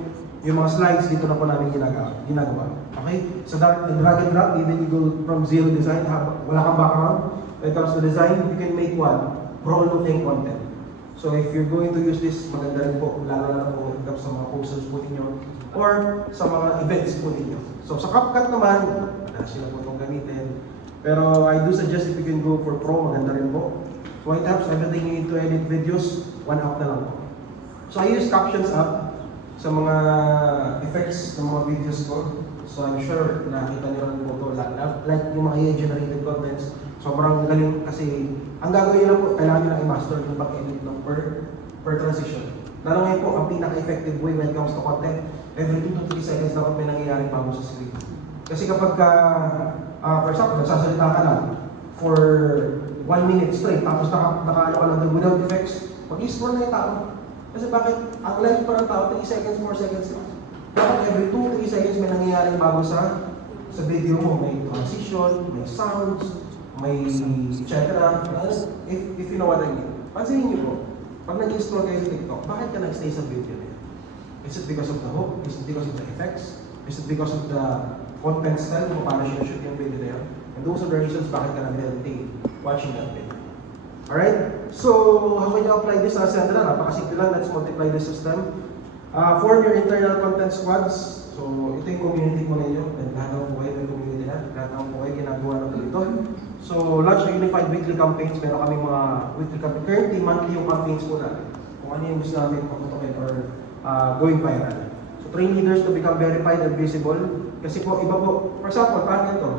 yung mga slides, dito na po namin ginagawa. Okay? So drag and drop, even you go from zero design, wala kang background. When it comes to design, you can make one, role-looking content. So if you're going to use this, maganda rin po, lalo na po when it comes sa mga posters po ninyo, or sa mga events po ninyo. So sa CapCut naman, madalas sila po itong gamitin. Pero I do suggest if you can go for Pro, maganda rin po. So it helps everything you need to edit videos, one app na lang po. So I use Captions app sa mga effects ng mga videos ko. So I'm sure nakita niyo rin po ito, like yung mga AI-generated contents. Sobrang galing kasi ang gagawin nyo lang po, kailangan nyo lang i-master yung pag-edit ng per transition. Lalo ngayon po, ang pinaka-effective way when it comes to content, every 2 to 3 seconds dapat may nangyayaring bago sa screen. Kasi kapag for example, nagsasalita ka lang for 1 minute straight, tapos naka-ano ka lang doon without effects, mag-i-scroll na yung tao. Kasi bakit? Ang live pa ng tao, 3 seconds, 4 seconds lang. Dapat every 2 to 3 seconds may nangyayaring bago sa video mo. May transition, may sounds, may etc. If you know what I mean. Pansinin niyo po, pag nag-scroll kayo sa TikTok, bakit ka nag-stay sa video niya? Is it because of the hook? Is it because of the effects? Is it because of the content style kung paano siya shoot yung video na yun? And those are the reasons bakit ka nag-meditate watching that video. Alright? So, how can you apply this sa Ascendra? Napakasimple lang. Let's multiply the system. Form your internal content squads. So, ito yung community mo ninyo. Lahat ng po kayo may community na. Lahat ng po kayo ginagawa ng dito. So, launch a unified weekly campaigns. Meron kami mga weekly campaigns. Currently, monthly yung campaigns po natin. Kung ano yung gusto namin pagtutukin or going viral. So, train leaders to become verified and visible. Kasi po, iba po. For example, paano ito?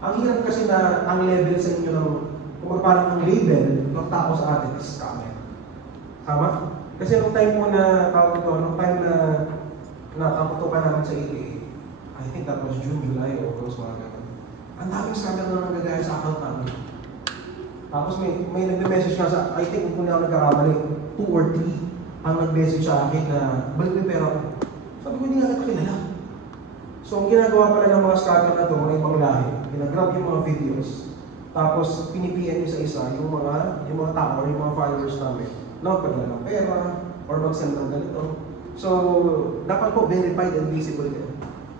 Ang hirap kasi na ang level sa inyo ng, kung parang ang label ng tao sa atin is scammer. Tama? Kasi nung time mo na, tawag ito, nung time na nakaputukan namin sa EA, I think that was June, July, o August, mga ganun. Ang daming scammer na nanggagaya sa account namin. Tapos may nagme-message nga sa, I think kung ako nagkakamali, 2 or 3 ang nag-message sa akin na balik yung pera ko. Sabi ko, hindi nga kita kilala. So, ang ginagawa pala ng mga scammer na ito, mga ibang lahi, ginagrab yung mga videos, tapos pinipn nyo sa isa yung mga tao or yung mga followers namin na magpadala ng pera or mag-send ng ganito. So, dapat po verified and visible kayo.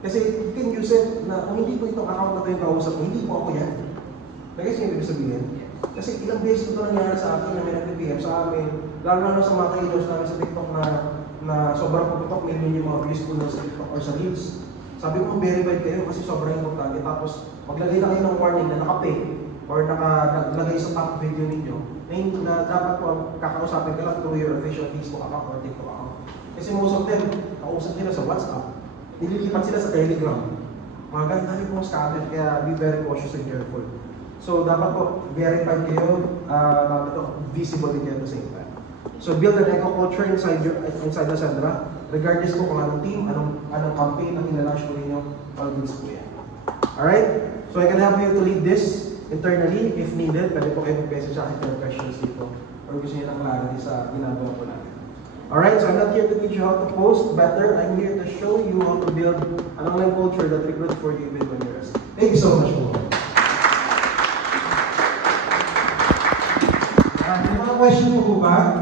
Kasi you can use it na kung hindi po itong account na ito yung kausap mo, hindi po ako yan. Nag-guess nyo ibig sabihin? Kasi ilang beses ito nangyari sa akin na may nag-PM sa amin, lalo sa mga ka-idol namin sa TikTok na sobrang puputok, may yung mga views po sa TikTok or sa Reels. Sabi ko, verified kayo kasi sobrang importante. Tapos, maglagay na kayo ng warning na naka-pay or nakalagay sa top video ninyo na dapat po kakausapin ka lang through your official Facebook account or TikTok account. Kasi most of them, kausap sila sa WhatsApp. Nililipat sila sa Telegram. Mga ganun po scammer, kaya be very cautious and careful. So, dapat po verified kayo, dapat po visible din kayo at the same time. So, build an eco culture inside Ascendra. Regardless po kung anong team, anong campaign ang ilalaunch po ninyo, all goods po yan. Alright? So I can help you to lead this internally if needed. Pwede po kayo mag-message sa akin for questions dito or gusto niyo ng clarity sa ginagawa po natin. Alright? So I'm not here to teach you how to post better. I'm here to show you how to build an online culture that recruits for you even when you're a student. Thank you so much po. May mga question po ba?